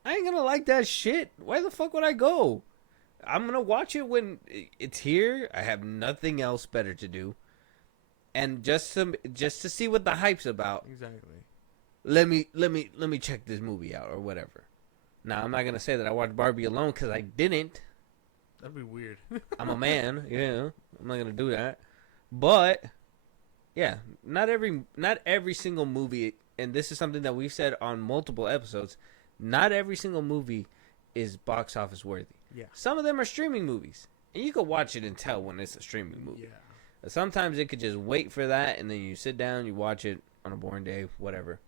I ain't gonna like that shit. Why the fuck would I go? I'm gonna watch it when it's here. I have nothing else better to do, and just to see what the hype's about. Exactly. Let me check this movie out or whatever. Now, I'm not gonna say that I watched Barbie alone, because I didn't. That'd be weird. I'm a man, I'm not gonna do that. But yeah, not every single movie, and this is something that we've said on multiple episodes. Not every single movie is box office worthy. Yeah. Some of them are streaming movies, and you can watch it and tell when it's a streaming movie. Yeah. Sometimes it could just wait for that, and then you sit down, you watch it on a boring day, whatever.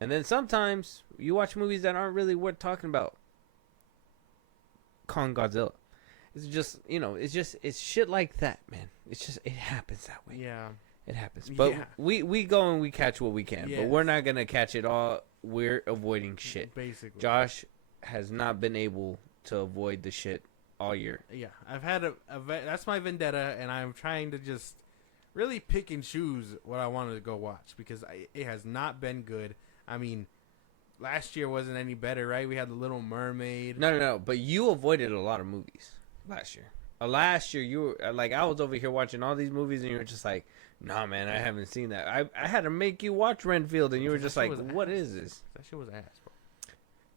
And then sometimes you watch movies that aren't really worth talking about. Kong Godzilla. It's just, it's shit like that, man. It's just, it happens that way. Yeah. It happens. But Yeah. we go and we catch what we can. Yes. But we're not going to catch it all. We're avoiding shit. Basically. Josh has not been able to avoid the shit all year. Yeah. I've had that's my vendetta, and I'm trying to just really pick and choose what I wanted to go watch because it has not been good. I mean, last year wasn't any better, right? We had The Little Mermaid. No. But you avoided a lot of movies last year. Last year, you were like, I was over here watching all these movies, and you were just like, nah, man, I haven't seen that. I had to make you watch Renfield, and you were just like, what is this? That shit was ass, bro.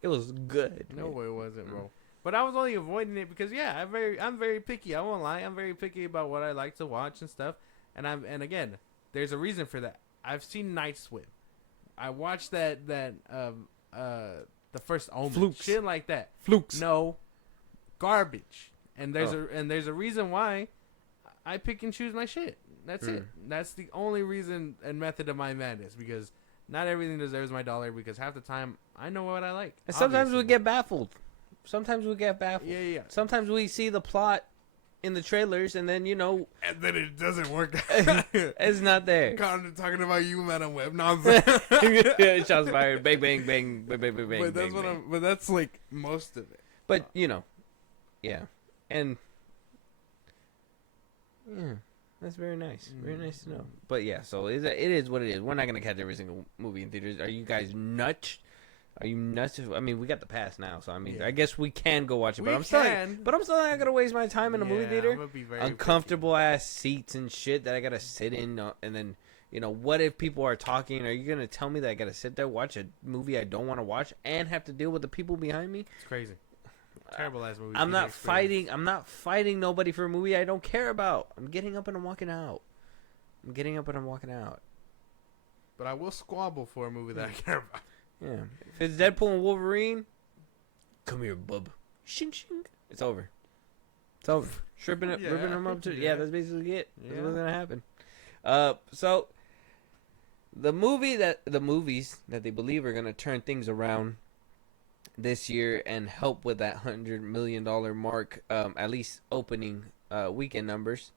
It was good. No, it wasn't, bro. But I was only avoiding it because, yeah, I'm very picky. I won't lie. I'm very picky about what I like to watch and stuff. And again, there's a reason for that. I've seen Night Swim. I watched the first Omen. Flukes. Shit like that. Flukes. No, garbage. And there's a reason why I pick and choose my shit. That's it. That's the only reason and method of my madness because not everything deserves my dollar because half the time I know what I like. And sometimes obviously. we get baffled. Yeah. Sometimes we see the plot in the trailers, and then And then it doesn't work. it's not there. Talking about you, Madam Web nonsense. Shots fired. Bang, bang, bang, bang, bang, bang. But that's bang. But that's like most of it. But yeah, and yeah, that's very nice. Very nice to know. But yeah, so it is what it is. We're not gonna catch every single movie in theaters. Are you guys nuts? Are you nuts? I mean, we got the pass now, so I mean, I guess we can go watch it. But I'm still not gonna waste my time in a movie theater. Uncomfortable ass seats and shit that I gotta sit in, and then what if people are talking? Are you gonna tell me that I gotta sit there watch a movie I don't want to watch and have to deal with the people behind me? It's crazy. Terrible ass movie. I'm not fighting nobody for a movie I don't care about. I'm getting up and I'm walking out. But I will squabble for a movie that I care about. Yeah. If it's Deadpool and Wolverine, come here, bub. Shing shing. It's over. Ripping them up to that's basically it. That's what's gonna happen. So the movies that they believe are gonna turn things around this year and help with that $100 million mark, at least opening weekend numbers.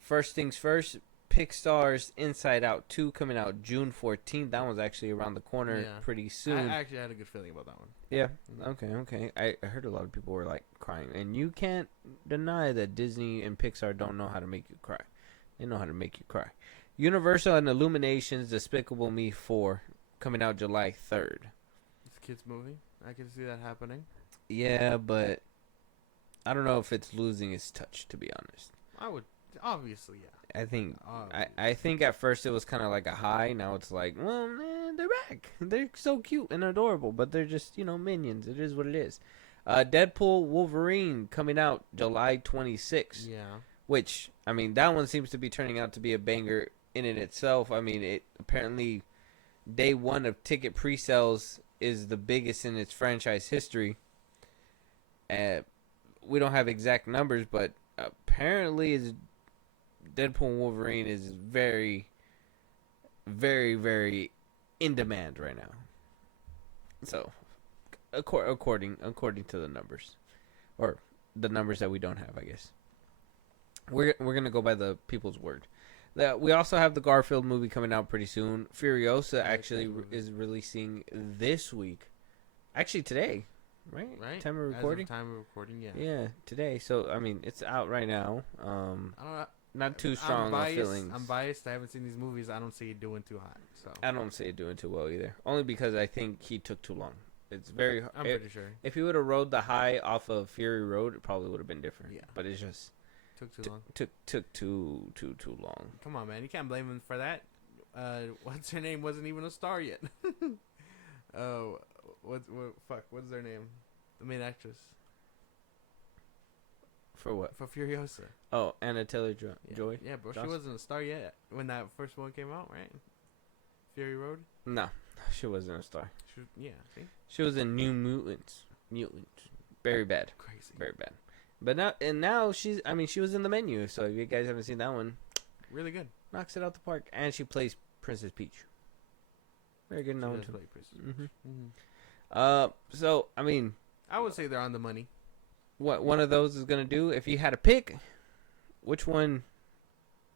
First things first, Pixar's Inside Out 2 coming out June 14th. That one's actually around the corner pretty soon. I actually had a good feeling about that one. Yeah. Okay. I heard a lot of people were like crying, and you can't deny that Disney and Pixar don't know how to make you cry. They know how to make you cry. Universal and Illumination's Despicable Me 4 coming out July 3rd. It's a kids movie. I can see that happening. Yeah, but I don't know if it's losing its touch, to be honest. I would obviously, yeah. I think at first it was kind of like a high. Now it's like, well, man, they're back. They're so cute and adorable, but they're just minions. It is what it is. Deadpool Wolverine coming out July 26th. Yeah. Which, I mean, that one seems to be turning out to be a banger in and itself. I mean, it apparently day one of ticket pre-sales is the biggest in its franchise history. We don't have exact numbers, but apparently Deadpool and Wolverine is very, very, very in demand right now. So, according to the numbers, or the numbers that we don't have, I guess. We're gonna go by the people's word. We also have the Garfield movie coming out pretty soon. Furiosa actually is releasing this week. Actually today, right? Time of recording. Yeah. Yeah, today. So I mean, it's out right now. I don't know. Not too strong of feelings. I'm biased. I haven't seen these movies. I don't see it doing too hot. So I don't see it doing too well either. Only because I think he took too long. It's very. I'm pretty sure. If he would have rode the high off of Fury Road, it probably would have been different. Yeah. But it's just took too long. Took too long. Come on, man. You can't blame him for that. What's her name? Wasn't even a star yet. Oh, what's their name? The main actress. For what? For Furiosa. Oh, Anna Taylor-Joy. Yeah, bro. She wasn't a star yet when that first one came out, right? Fury Road. No, she wasn't a star. See? She was in New Mutants. Very bad. Crazy. Very bad. But now she was in The Menu. So if you guys haven't seen that one, Really good. Knocks it out the park, and she plays Princess Peach. Very good known to. So I mean, I would say they're on the money. what one of those is gonna do? If you had to pick, which one?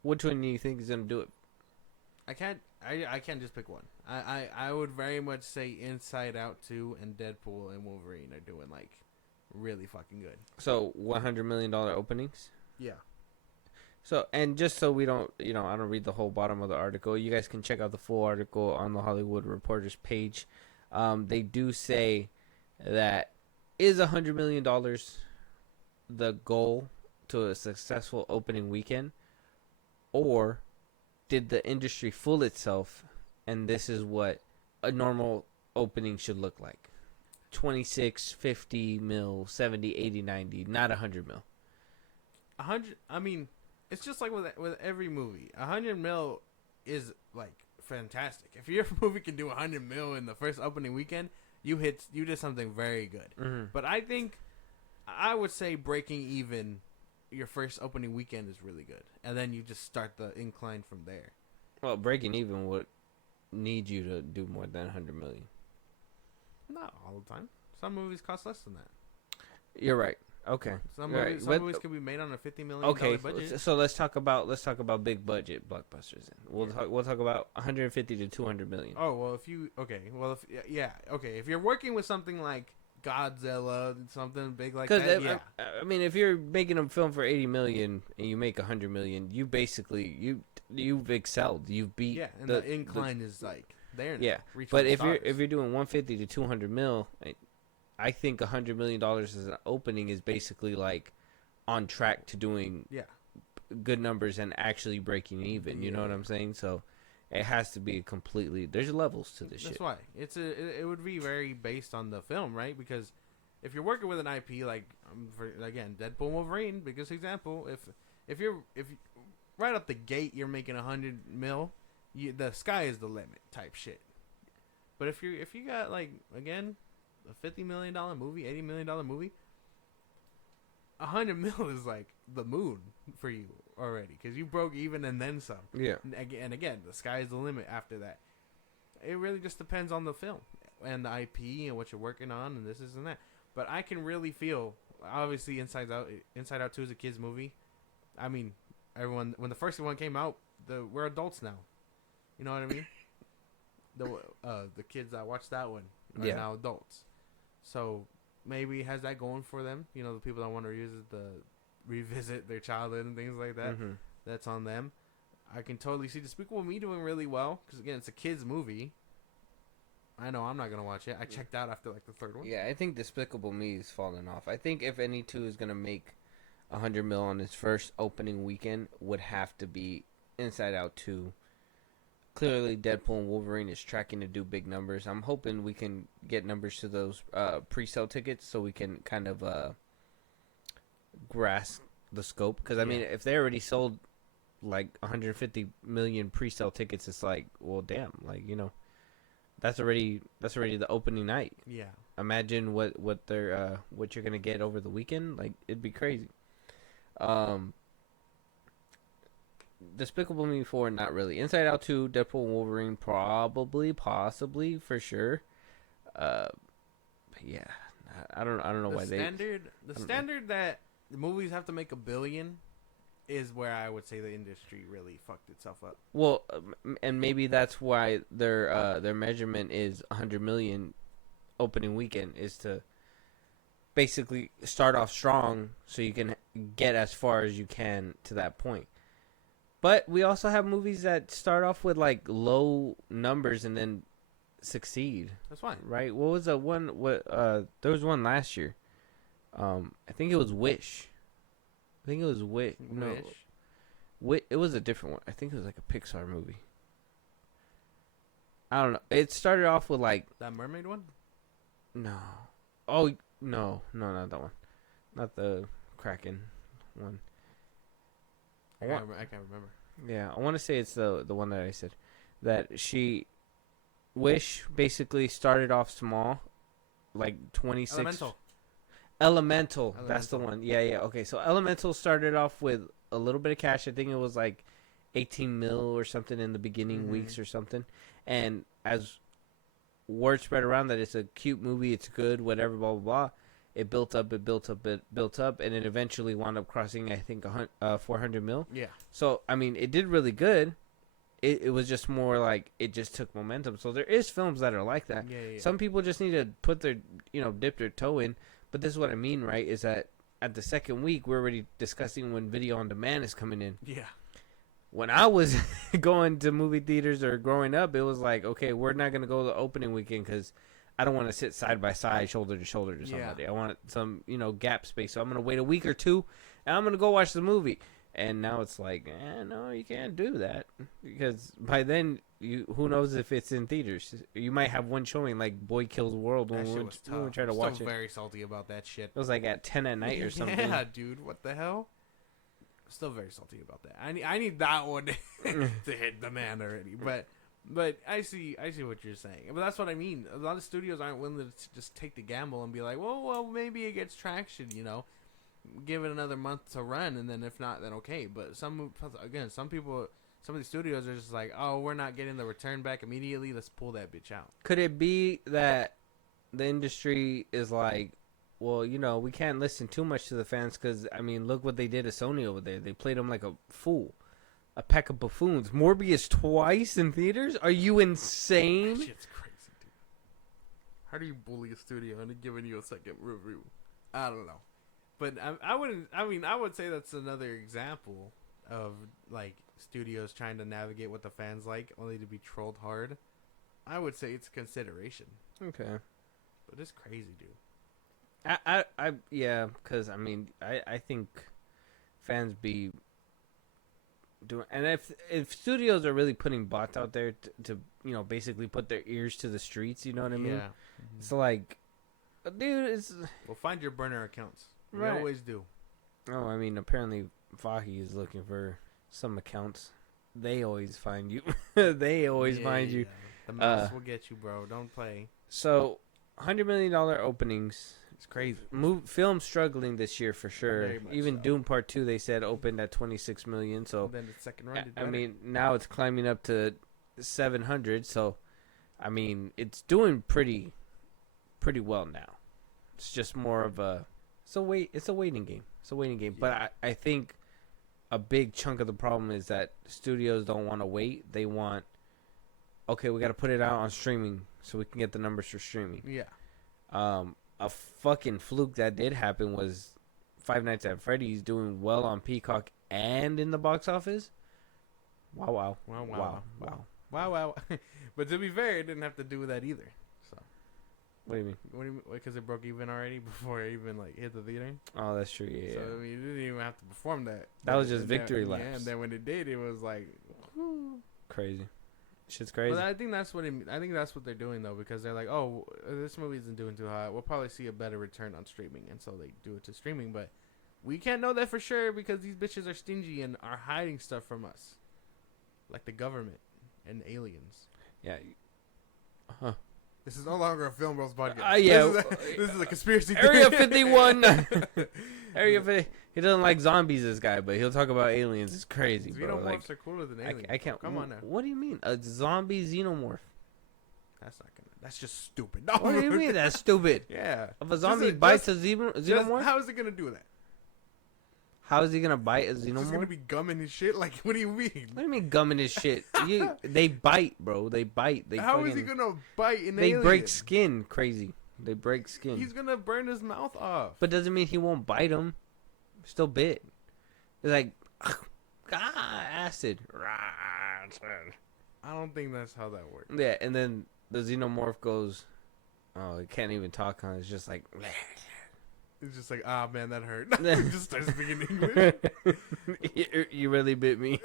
Which one do you think is gonna do it? I can't just pick one. I would very much say Inside Out 2 and Deadpool and Wolverine are doing like really fucking good. So $100 million openings. Yeah. So, and just so we don't, I don't read the whole bottom of the article. You guys can check out the full article on the Hollywood Reporter's page. They do say that is $100 million the goal to a successful opening weekend, or did the industry fool itself and this is what a normal opening should look like? 26, 50 mil, 70, 80, 90, not 100 mil. 100. I mean, it's just like with every movie. 100 mil is like fantastic. If your movie can do 100 mil in the first opening weekend, you did something very good. Mm-hmm. But I would say breaking even your first opening weekend is really good, and then you just start the incline from there. Well, breaking even would need you to do more than 100 million. Not all the time. Some movies cost less than that. You're right. Okay. Some Right. movies can be made on a $50 million budget. So let's talk about big budget blockbusters. Then we'll talk about 150 to 200 million. Oh well, if you're working with something like Godzilla, something big like that. Yeah. I mean, if you're making a film for 80 million and you make 100 million, you basically you've excelled. You've beat. Yeah, and the incline is like there. Now, yeah, but if you're doing 150 to 200 mil, I think $100 million as an opening is basically like on track to doing good numbers and actually breaking even. You know what I'm saying? So it has to be completely. There's levels to this shit. That's why it would be very based on the film, right? Because if you're working with an IP like again Deadpool, Wolverine, biggest example. If you right up the gate you're making 100 mil, the sky is the limit type shit. But if you got like again a $50 million movie, $80 million movie, 100 mil is like the moon for you already because you broke even and then some. Yeah. And again, the sky is the limit after that. It really just depends on the film and the IP and what you're working on and this and that. But I can really feel, obviously, Inside Out 2 is a kid's movie. I mean, everyone, when the first one came out, we're adults now. You know what I mean? The kids that watched that one are now adults. So maybe it has that going for them. You know, the people that want to revisit their childhood and things like that. Mm-hmm. That's on them. I can totally see Despicable Me doing really well because again, it's a kids movie. I know I'm not gonna watch it. I checked out after like the third one. Yeah, I think Despicable Me is falling off. I think if any two is gonna make 100 mil on its first opening weekend, would have to be Inside Out 2. Clearly, Deadpool and Wolverine is tracking to do big numbers. I'm hoping we can get numbers to those pre-sale tickets so we can kind of grasp the scope. Because, I mean, if they already sold like 150 million pre-sale tickets, it's like, well, damn. Like, that's already the opening night. Yeah. Imagine what you're going to get over the weekend. Like, it'd be crazy. Despicable Me 4, not really. Inside Out 2, Deadpool and Wolverine, probably, possibly, for sure. Yeah, I don't know why the standard that the movies have to make $1 billion is where I would say the industry really fucked itself up. Well, and maybe that's why their measurement is 100 million opening weekend is to basically start off strong so you can get as far as you can to that point. But we also have movies that start off with like low numbers and then succeed. That's fine, right? What was the one? There was one last year. I think it was Wish. No, it was a different one. I think it was like a Pixar movie. I don't know. It started off with like that mermaid one. No. Oh no, not that one. Not the Kraken one. I can't remember. Yeah, I want to say it's the one that I said. That Wish basically started off small, like 26. Elemental. That's the one. Yeah. Okay, so Elemental started off with a little bit of cash. I think it was like 18 mil or something in the beginning weeks or something. And as word spread around that it's a cute movie, it's good, whatever, blah blah blah. It built up, it built up, it built up, and it eventually wound up crossing, I think, 400 mil. Yeah. So I mean, it did really good. It was just more like it just took momentum. So there is films that are like that. Yeah. Some people just need to put their, dip their toe in. But this is what I mean, right? Is that at the second week we're already discussing when video on demand is coming in. Yeah. When I was going to movie theaters or growing up, it was like, okay, we're not gonna go the opening weekend because I don't want to sit side by side, shoulder to shoulder to somebody. Yeah. I want some, gap space. So I'm gonna wait a week or two, and I'm gonna go watch the movie. And now it's like, no, you can't do that because by then, who knows if it's in theaters? You might have one showing like Boy Kills World when we were trying to watch it. I'm very salty about that shit. It was like at 10 at night or something. Yeah, dude, what the hell? Still very salty about that. I need that one to hit the man already. But I see what you're saying. But that's what I mean. A lot of studios aren't willing to just take the gamble and be like, well, maybe it gets traction, Give it another month to run, and then if not, then okay. But some people, some of the studios are just like, oh, we're not getting the return back immediately. Let's pull that bitch out. Could it be that the industry is like, well, we can't listen too much to the fans because, I mean, look what they did to Sony over there. They played them like a fool. A pack of buffoons. Morbius twice in theaters? Are you insane? That shit's crazy, dude. How do you bully a studio into giving you a second review? I don't know. But I would say that's another example of, like, studios trying to navigate what the fans like, only to be trolled hard. I would say it's a consideration. Okay. But it's crazy, dude. Yeah, because, I mean, I think fans be doing, and if studios are really putting bots out there to basically put their ears to the streets, you know what I mean? Yeah. It's like, dude, it's... Well, find your burner accounts. We Right. always do. Oh, I mean, apparently Fahi is looking for some accounts. They always find you. They always find you. The mouse will get you, bro. Don't play. So, $100 million openings. It's crazy. Film struggling this year for sure. Very much Even so. Doom Part 2, they said, opened at 26 million. So, And then the second run did I better. mean, now it's climbing up to 700. So, I mean, it's doing pretty well now. It's just more of a... It's a waiting game. It's a waiting game. Yeah. But I think a big chunk of the problem is that studios don't want to wait. They want, okay, we got to put it out on streaming so we can get the numbers for streaming. Yeah. A fucking fluke that did happen was Five Nights at Freddy's doing well on Peacock and in the box office. Wow. But to be fair, it didn't have to do with that either. So. What do you mean? What do you mean? Because it broke even already before it even hit the theater. Oh, that's true. Yeah. So I mean, you didn't even have to perform that. That was just And victory then, laps. Yeah, and then when it did, it was like, whew. Crazy. Shit's crazy. But I think that's what they're doing though, because they're like, oh, this movie isn't doing too hot. We'll probably see a better return on streaming, and so they do it to streaming. But we can't know that for sure because these bitches are stingy and are hiding stuff from us, like the government and aliens. Yeah. This is no longer a FIlmBros podcast. Yeah. This is a conspiracy Area theory. 51. Area 50. He doesn't like zombies, this guy, but he'll talk about aliens. It's crazy, bro. Xenomorphs Like, are cooler than aliens. I can't. Come on now. What do you mean? A zombie xenomorph? That's just stupid. No. What do you mean? That's stupid. Yeah. If a zombie bites a xenomorph, How is it gonna do that? how is he gonna bite a He's just xenomorph? gonna be gumming his shit. Like, what do you mean? What do you mean gumming his shit? They bite, bro. They bite. How is he gonna bite an They alien? break skin. Crazy. They break skin. He's gonna burn his mouth off. But doesn't mean he won't bite him. Still bit. It's like, acid. I don't think that's how that works. Yeah, and then the xenomorph goes, oh, it can't even talk, huh? It's just like, It's just like, ah, man, that hurt. Just starts speaking English. you really bit me.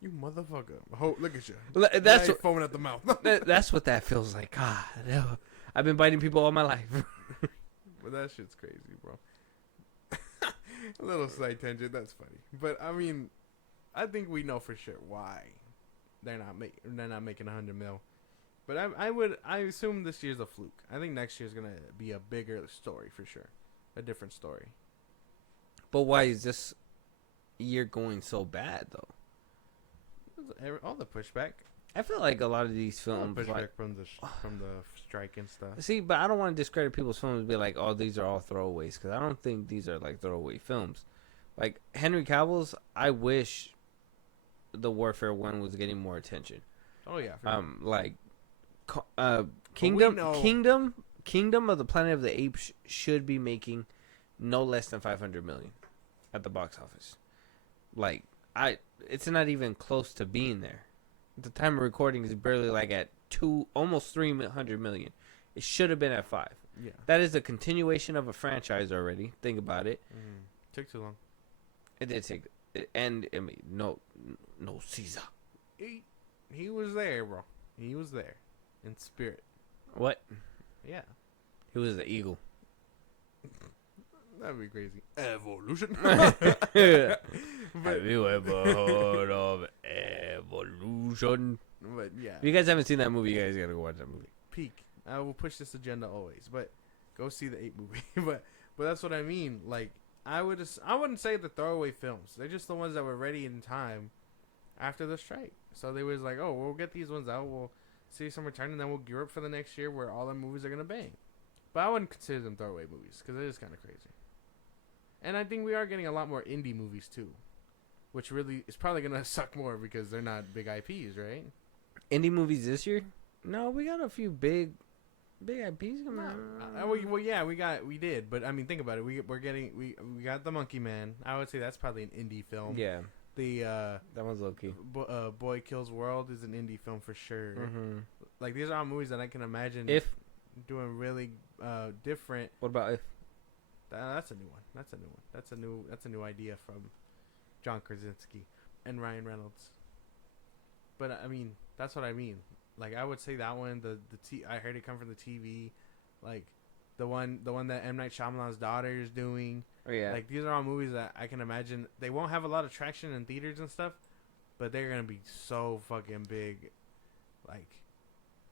You motherfucker. Look at you. That's Now you're what, foaming at the mouth. that's what that feels like. God, I've been biting people all my life. But that shit's crazy, bro. A little side tangent. That's funny. But I mean, I think we know for sure why they're not making 100 mil. But I assume this year's a fluke. I think next year's gonna be a bigger story for sure, a different story. But why is this year going so bad though? All the pushback. I feel like a lot of these All the films, pushback like, from the strike and stuff. see, but I don't want to discredit people's films and be like, oh, these are all throwaways, because I don't think these are like throwaway films. Like Henry Cavill's, I wish the Warfare one was getting more attention. Oh yeah. For sure. Like, we know- Kingdom of the Planet of the Apes should be making no less than 500 million at the box office. Like, it's not even close to being there. At the time of recording is barely like at almost 300 million. It should have been at 5. Yeah. That is a continuation of a franchise already. Think about it. Took too long. It did take, and I mean, no Caesar. He was there, bro. He was there, in spirit. What? Yeah. He was the eagle. That'd be crazy. Evolution. Have you ever heard of evolution? But yeah. If you guys haven't seen that movie, you guys gotta go watch that movie. Peak. I will push this agenda always, but go see the 8 movie. but that's what I mean. Like I wouldn't say the throwaway films. They're just the ones that were ready in time after the strike. So they was like, oh, we'll get these ones out. We'll see some return, and then we'll gear up for the next year where all the movies are gonna bang. But I wouldn't consider them throwaway movies because it is kind of crazy. And I think we are getting a lot more indie movies too, which really is probably gonna suck more because they're not big IPs, right? Indie movies this year? No, we got a few big IPs coming out. Well, yeah, we did, but I mean, think about it. We got the Monkey Man. I would say that's probably an indie film. Yeah, that one's low key. Boy Kills World is an indie film for sure. Mm-hmm. Like these are all movies that I can imagine doing really different. What about If? That's a new one. That's a new idea from John Krasinski and Ryan Reynolds. But I mean, that's what I mean. Like I would say that one. I heard it come from the TV, like the one that M. Night Shyamalan's daughter is doing. Oh yeah. Like these are all movies that I can imagine they won't have a lot of traction in theaters and stuff, but they're gonna be so fucking big, like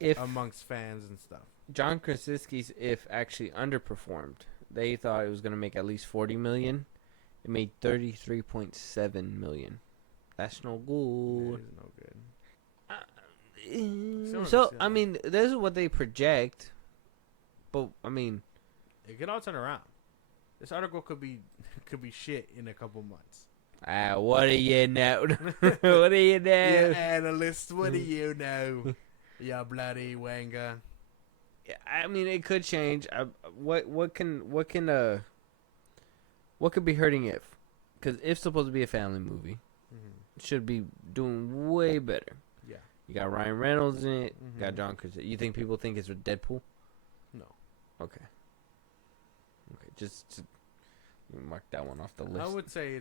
If amongst fans and stuff. John Krasinski's If actually underperformed. They thought it was gonna make at least 40 million. It made 33.7 million. That's no good. That is no good. So I mean, this is what they project, but I mean, it could all turn around. This article could be shit in a couple months. What do you know? What do you know? Yeah, analyst, what do you know? Ya bloody wanga. Yeah, I mean, it could change. What could be hurting If? Because If's supposed to be a family movie. Mm-hmm. It should be doing way better. Yeah. You got Ryan Reynolds in it. Mm-hmm. You got John Krasinski. You think people think it's with Deadpool? No. Okay. Just mark that one off the list. I would say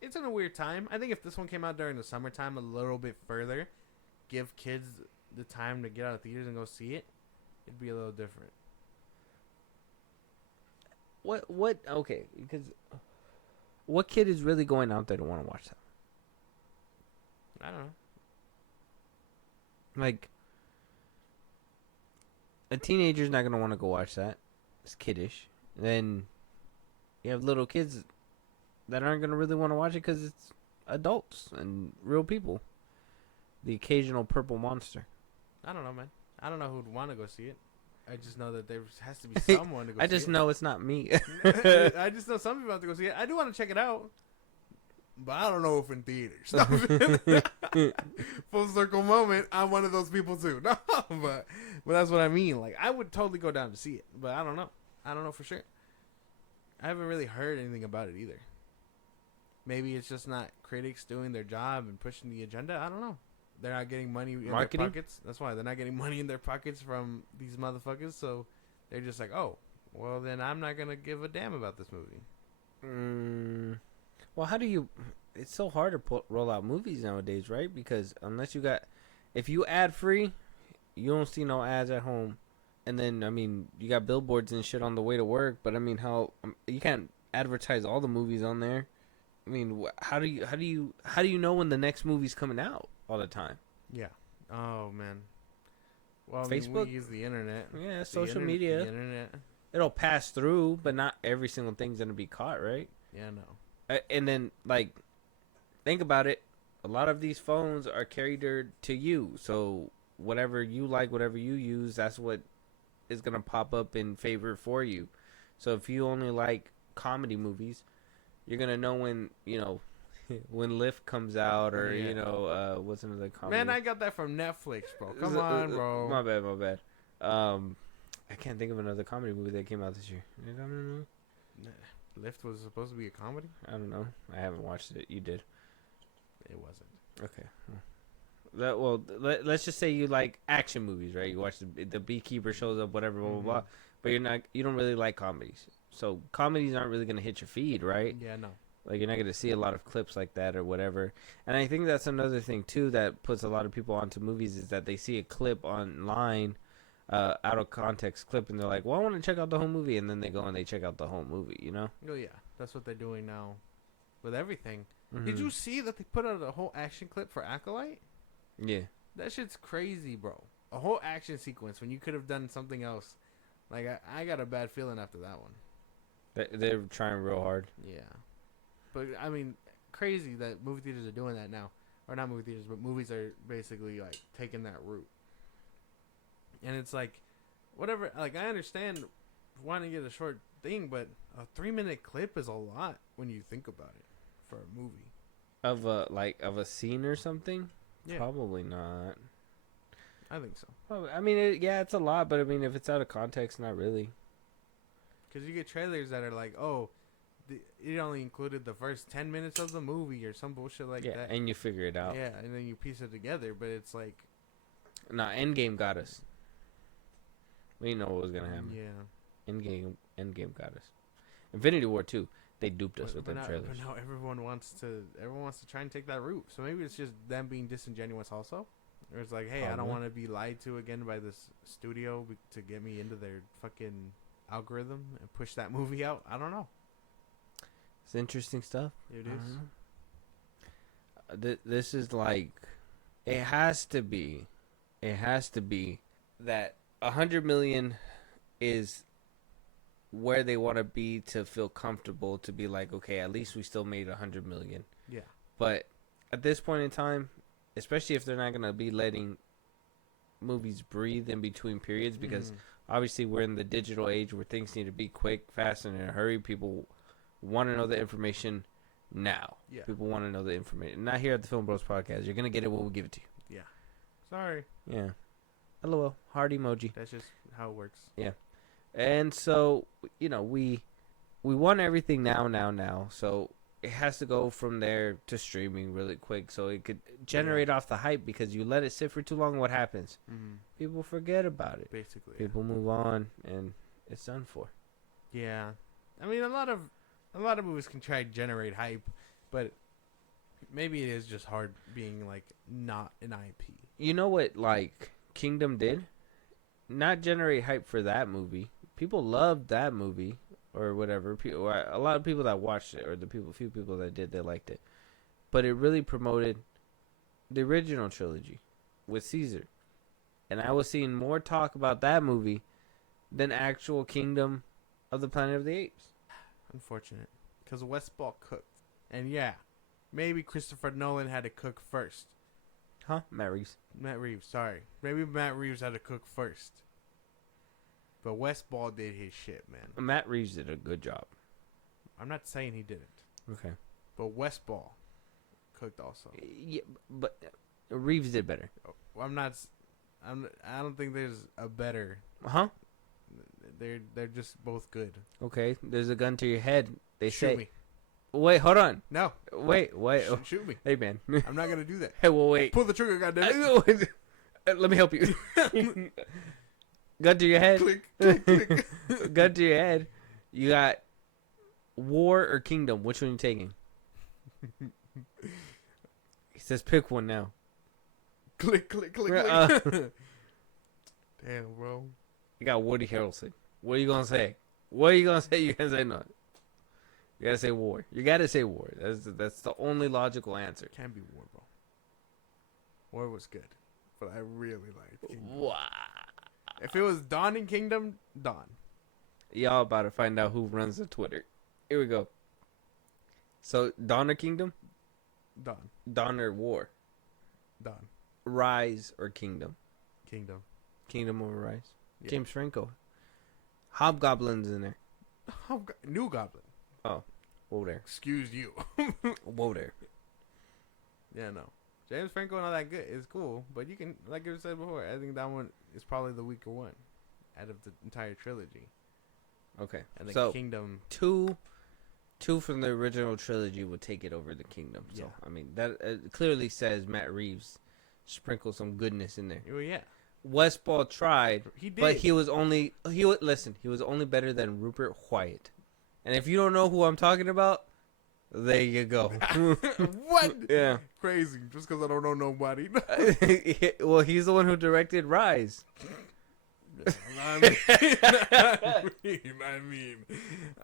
it's in a weird time. I think if this one came out during the summertime a little bit further, give kids the time to get out of theaters and go see it, it'd be a little different. What? Okay, because what kid is really going out there to want to watch that? I don't know. Like, a teenager's not gonna want to go watch that. It's kiddish. And then you have little kids that aren't gonna really want to watch it because it's adults and real people. The occasional purple monster. I don't know, man. I don't know who'd want to go see it. I just know that there has to be someone to go see it. I just know it's not me. I just know some people have to go see it. I do want to check it out. But I don't know if in theaters. Full circle moment. I'm one of those people too. No, but that's what I mean. Like I would totally go down to see it, but I don't know. I don't know for sure. I haven't really heard anything about it either. Maybe it's just not critics doing their job and pushing the agenda. I don't know. They're not getting money in their pockets. That's why they're not getting money in their pockets from these motherfuckers. So they're just like, oh, well then I'm not gonna give a damn about this movie. Well, how do you? It's so hard to roll out movies nowadays, right? Because if you ad free, you don't see no ads at home, and then I mean you got billboards and shit on the way to work. But I mean, how you can't advertise all the movies on there? I mean, how do you know when the next movie's coming out all the time? Yeah. Oh man. Well, Facebook, we use the internet. Yeah, social media. The internet. It'll pass through, but not every single thing's gonna be caught, right? Yeah, no. And then, like, think about it. A lot of these phones are catered to you. So whatever you like, whatever you use, that's what is gonna pop up in favor for you. So if you only like comedy movies, you're gonna know when when Lift comes out, or what's another comedy? Man, I got that from Netflix, bro. Come on, bro. My bad. I can't think of another comedy movie that came out this year. Any comedy movie? Lift was supposed to be a comedy. I don't know. I haven't watched it. You did. It wasn't. Okay. Let's just say you like action movies, right? You watch the beekeeper shows up, whatever, blah blah blah. But you don't really like comedies. So comedies aren't really gonna hit your feed, right? Yeah, no. Like, you're not going to see a lot of clips like that or whatever. And I think that's another thing, too, that puts a lot of people onto movies, is that they see a clip online, out of context clip, and they're like, well, I want to check out the whole movie. And then they go and they check out the whole movie, you know? Oh, yeah. That's what they're doing now with everything. Mm-hmm. Did you see that they put out a whole action clip for Acolyte? Yeah. That shit's crazy, bro. A whole action sequence when you could have done something else. Like, I got a bad feeling after that one. They're trying real hard. Yeah. But, I mean, crazy that movie theaters are doing that now. Or not movie theaters, but movies are basically, like, taking that route. And it's like, whatever. Like, I understand wanting to get a short thing, but a 3-minute clip is a lot when you think about it for a movie. Of a scene or something? Yeah. Probably not. I think so. Probably, I mean, it's a lot, but I mean, if it's out of context, not really. Because you get trailers that are like, oh, it only included the first 10 minutes of the movie or some bullshit like that. Yeah, and you figure it out. Yeah, and then you piece it together, but it's like... Nah, Endgame got us. We know what was going to happen. Yeah. Endgame got us. Infinity War 2, they duped us with them trailers. But now everyone wants to try and take that route. So maybe it's just them being disingenuous also. Or it's like, hey, I don't want to be lied to again by this studio to get me into their fucking algorithm and push that movie out. I don't know. It's interesting stuff. It is. This is like, it has to be that 100 million is where they want to be to feel comfortable, to be like, okay, at least we still made 100 million. Yeah. But at this point in time, especially if they're not going to be letting movies breathe in between periods, because obviously we're in the digital age where things need to be quick, fast, and in a hurry. People want to know the information now. Yeah. People want to know the information. Not here at the FIlmBros podcast. You're going to get it when we give it to you. Yeah. Sorry. Yeah. LOL. Heart emoji. That's just how it works. Yeah. And so, we want everything now. So it has to go from there to streaming really quick, so it could generate off the hype, because you let it sit for too long, what happens? People forget about it. Basically. People move on, and it's done for. Yeah. I mean, a lot of movies can try to generate hype, but maybe it is just hard being like not an IP. You know what, like, Kingdom did? Not generate hype for that movie. People loved that movie or whatever. A lot of people that watched it, or few people that did, they liked it. But it really promoted the original trilogy with Caesar. And I was seeing more talk about that movie than actual Kingdom of the Planet of the Apes. Unfortunate. Because Westball cooked. And yeah, maybe Christopher Nolan had to cook first. Huh? Matt Reeves, sorry. Maybe Matt Reeves had to cook first. But Westball did his shit, man. Matt Reeves did a good job. I'm not saying he didn't. Okay. But Westball cooked also. Yeah, but Reeves did better. I don't think there's a better. Huh? They're just both good. Okay. There's a gun to your head. They Shoot say. me. Wait, hold on. No. Wait. Shoot me. Hey, man. I'm not gonna do that. Hey, well, wait. Pull the trigger, goddammit. Let me help you. Gun to your head. Click, click, click. Gun to your head. You got War or Kingdom. Which one are you taking? He says pick one now. Click, click, click, click. Damn, bro. You got Woody Harrelson. What are you gonna say? What are you gonna say? You can't say no. You gotta say War. You gotta say War. That's the only logical answer. Can't be War, bro. War was good, but I really liked Kingdom. Wow. If it was Dawn in Kingdom, Dawn. Y'all about to find out who runs the Twitter. Here we go. So, Dawn or Kingdom? Dawn. Dawn or War? Dawn. Rise or Kingdom? Kingdom. Kingdom over Rise. Yeah. James Franco. Hobgoblin's in there. New Goblin. Whoa there. Excuse you. Whoa there. Yeah, no. James Franco not that good. It's cool, but you can, like I said before, I think that one is probably the weaker one out of the entire trilogy. Okay. And the So Kingdom. two from the original trilogy would take it over the Kingdom. So Yeah. I mean that clearly says Matt Reeves sprinkled some goodness in there. Oh yeah, Westball tried, he did. but he was only he was only better than Rupert Wyatt. And if you don't know who I'm talking about, there you go. What? Yeah. Crazy. Just because I don't know nobody. Well, he's the one who directed Rise.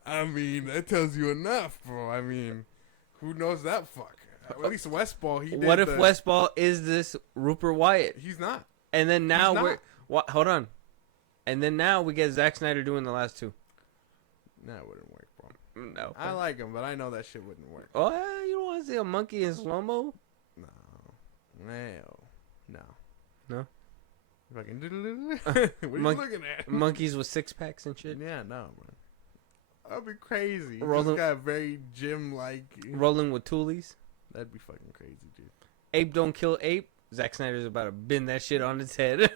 I mean, that tells you enough, bro. I mean, who knows that fuck? At least Westball, he did. What if Westball is this Rupert Wyatt? He's not. And then now He's we're hold on. And then now we get Zack Snyder doing the last two. That wouldn't work, bro. No. I like him, but I know that shit wouldn't work. Oh, yeah, you don't want to see a monkey in slow mo? No. No. No? Fucking what are you looking at? Monkeys with six packs and shit. Yeah, no, man. That'd be crazy. Rolling- Just got very gym-like. Rolling with toolies. That'd be fucking crazy, dude. Ape don't kill ape. Zack Snyder's about to bend that shit on its head.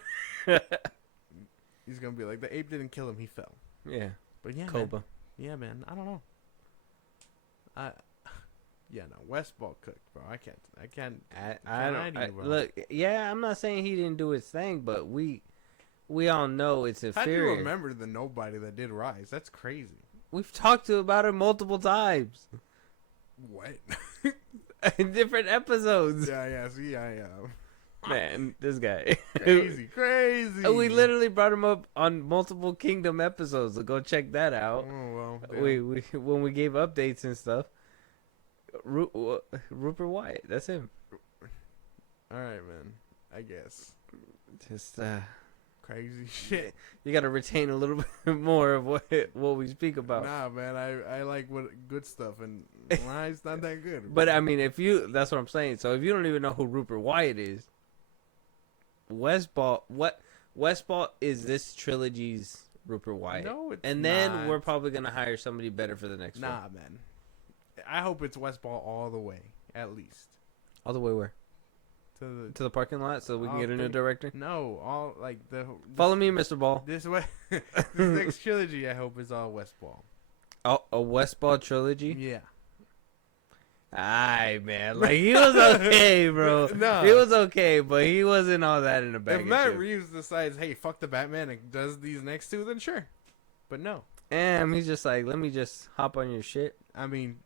He's gonna be like, the ape didn't kill him, he fell. Yeah. But yeah, man. Koba. Yeah, man. I don't know. Yeah, no. Westball cooked, bro. I can't. Look, yeah, I'm not saying he didn't do his thing, but we all know it's How do inferior. you remember the nobody that did Rise? That's crazy. We've talked about it multiple times What? in different episodes. yeah. See, Man, this guy. Crazy. We literally brought him up on multiple Kingdom episodes, so go check that out. Oh well. Yeah. We when we gave updates and stuff. Rupert Wyatt, that's him. All right, man. I guess. Just Crazy shit. you got to retain a little bit more of what we speak about. Nah, man. I like good stuff, and Rise not that good. But I mean, that's what I'm saying. So if you don't even know who Rupert Wyatt is, Westball is this trilogy's Rupert Wyatt. No, it's and then not. we're probably gonna hire somebody better for the next one. Nah, man. I hope it's Westball all the way, at least. All the way where? To To the parking lot, so we can I'll get a new think- director. No, all like Follow me, Mr. Ball. This way, this next trilogy, I hope is all Westball. Oh, a Westball trilogy. Yeah. Aye, man. Like, he was okay, bro. No. He was okay, but he wasn't all that in a bag If of Matt chips. Reeves decides, hey, fuck the Batman, and does these next two, then sure. But no. And he's just like, let me just hop on your shit. I mean,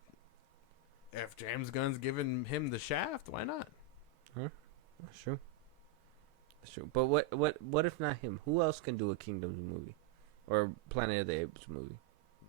if James Gunn's giving him the shaft, why not? That's true. That's true. But what if not him? Who else can do a Kingdoms movie? Or Planet of the Apes movie?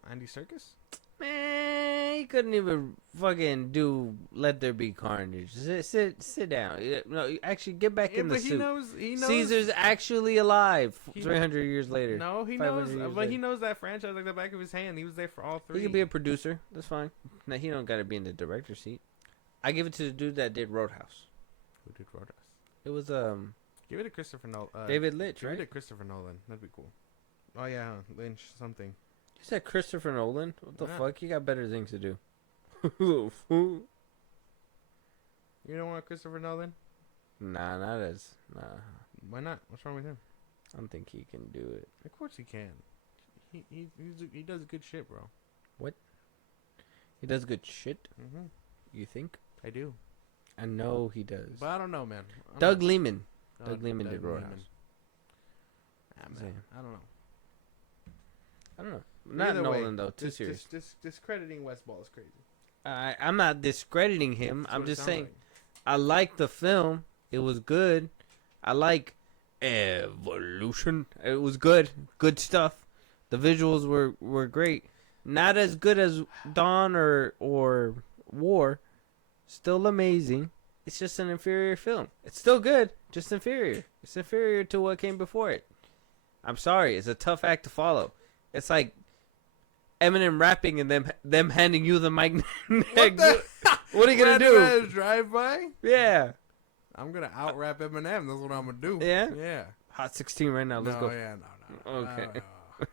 Andy Serkis? Man, he couldn't even fucking do Let There Be Carnage. Sit down. No, actually, get back in the but suit. he knows. Caesar's actually alive He- 300 years later. No, he 500 knows. years But later. he knows that franchise like the back of his hand. He was there for all three. He could be a producer. That's fine. Now, he don't got to be in the director's seat. I give it to the dude that did Roadhouse. Who did Roadhouse? It was Give it to Christopher Nolan. David Lynch, Give right? it to Christopher Nolan. That'd be cool. Oh yeah, Lynch something. You said Christopher Nolan? What the Yeah. fuck? You got better things to do. You don't want Christopher Nolan? Nah, not as. Nah. Why not? What's wrong with him? I don't think he can do it. Of course he can. He does good shit, bro. He does good shit, Mhm. you think? I do. I know he does. But I don't know, man. I don't Doug know. Lehman. Oh, Doug Lehman did Lehman. Roadhouse. Ah, man. Same. I don't know. I don't know. Not Either way, Nolan, though. Too serious. Discrediting Westball is crazy. I'm not discrediting him. That's I'm what it just sounds saying like. I like the film. It was good. I like Evolution. It was good. Good stuff. The visuals were great. Not as good as Dawn or War. Still amazing. It's just an inferior film. It's still good, just inferior. It's inferior to what came before it. I'm sorry. It's a tough act to follow. It's like Eminem rapping and them handing you the mic. What the? What are you gonna do? Drive by? Yeah. I'm gonna out rap Eminem. That's what I'm gonna do. Yeah? Yeah. Hot 16 right now. Let's go. No. Okay. No.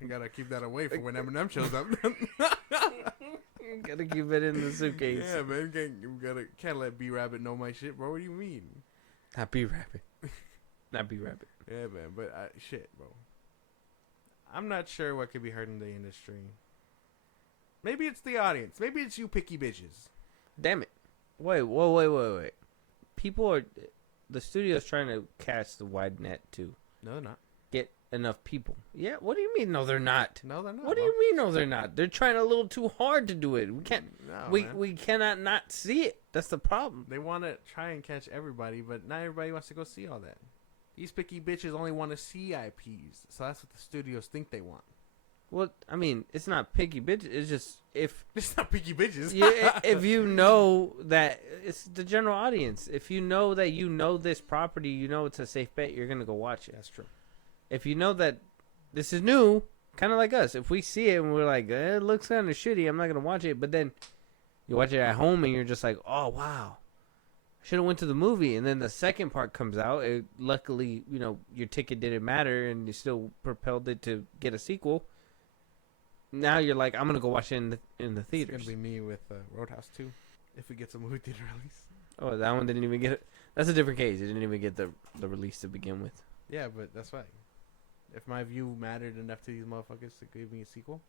You gotta keep that away for when Eminem shows up. Gotta keep it in the suitcase. Yeah, man. Can't let B Rabbit know my shit, bro. What do you mean? Not be rabbit. Not be rabbit. Yeah, man. But shit, bro. I'm not sure what could be hurting the industry. Maybe it's the audience. Maybe it's you picky bitches. Damn it. Wait. People are... The studio's trying to cast the wide net to No, they're not. get enough people. Yeah, what do you mean, no, they're not? No, they're not. What do you mean, no, they're not? They're trying a little too hard to do it. We can't... No, we cannot not see it. That's the problem. They want to try and catch everybody, but not everybody wants to go see all that. These picky bitches only want to see IPs, so that's what the studios think they want. Well, I mean, it's not picky bitch. It's just if It's not picky bitches. if you know that it's the general audience. If you know that you know this property, you know it's a safe bet. You're gonna go watch it. That's true. If you know that this is new, kind of like us. If we see it and we're like, it looks kind of shitty, I'm not gonna watch it. But then you watch it at home and you're just like, oh wow, I should have went to the movie. And then the second part comes out. Luckily, you know, your ticket didn't matter and you still propelled it to get a sequel. Now you're like, I'm gonna go watch it in the theaters. It's gonna be me with Roadhouse 2 if it gets a movie theater release. Oh, that one didn't even get it. That's a different case. It didn't even get the release to begin with. Yeah, but that's why. If my view mattered enough to these motherfuckers to give me a sequel,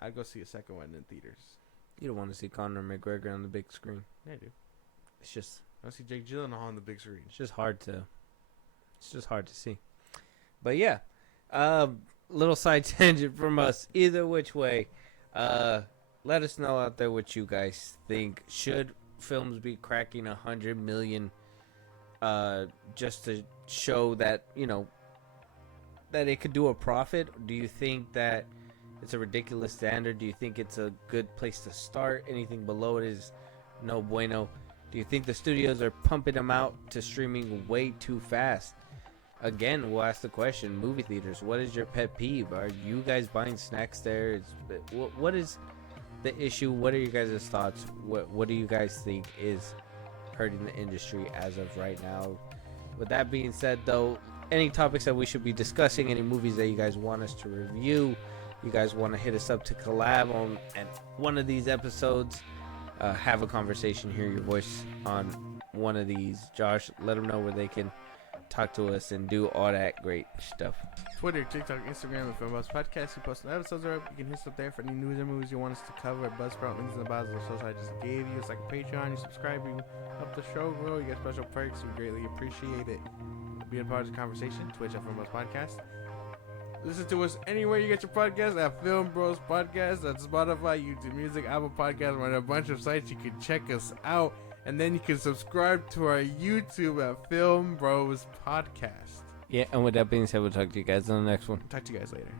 I'd go see a second one in theaters. You don't want to see Conor McGregor on the big screen. Yeah, I do. It's just I see Jake Gyllenhaal on the big screen. it's just hard to see. But yeah, little side tangent from us. Either which way, let us know out there what you guys think. Should films be cracking 100 million just to show that, you know, that it could do a profit? Do you think that it's a ridiculous standard? Do you think it's a good place to start? Anything below it is no bueno. Do you think the studios are pumping them out to streaming way too fast? Again, we'll ask the question, movie theaters, what is your pet peeve? Are you guys buying snacks there? What is the issue? What are you guys' thoughts? What do you guys think is hurting the industry as of right now? With that being said, though, any topics that we should be discussing, any movies that you guys want us to review, you guys want to hit us up to collab on and one of these episodes, have a conversation, hear your voice on one of these. Josh, let them know where they can talk to us and do all that great stuff. Twitter, TikTok, Instagram, and FIlmBros Podcast. We post new episodes are up. You can hit us up there for any news or movies you want us to cover at Buzzsprout. Links in the bio of the social I just gave you. It's like a Patreon. You subscribe, you help the show grow. You get special perks. We greatly appreciate it. Be a part of the conversation. Twitch at FIlmBros Podcast. Listen to us anywhere you get your podcast at FIlmBros Podcast, at Spotify, YouTube Music, Apple Podcasts, and a bunch of sites you can check us out. And then you can subscribe to our YouTube at FIlmBros Podcast. Yeah, and with that being said, we'll talk to you guys on the next one. Talk to you guys later.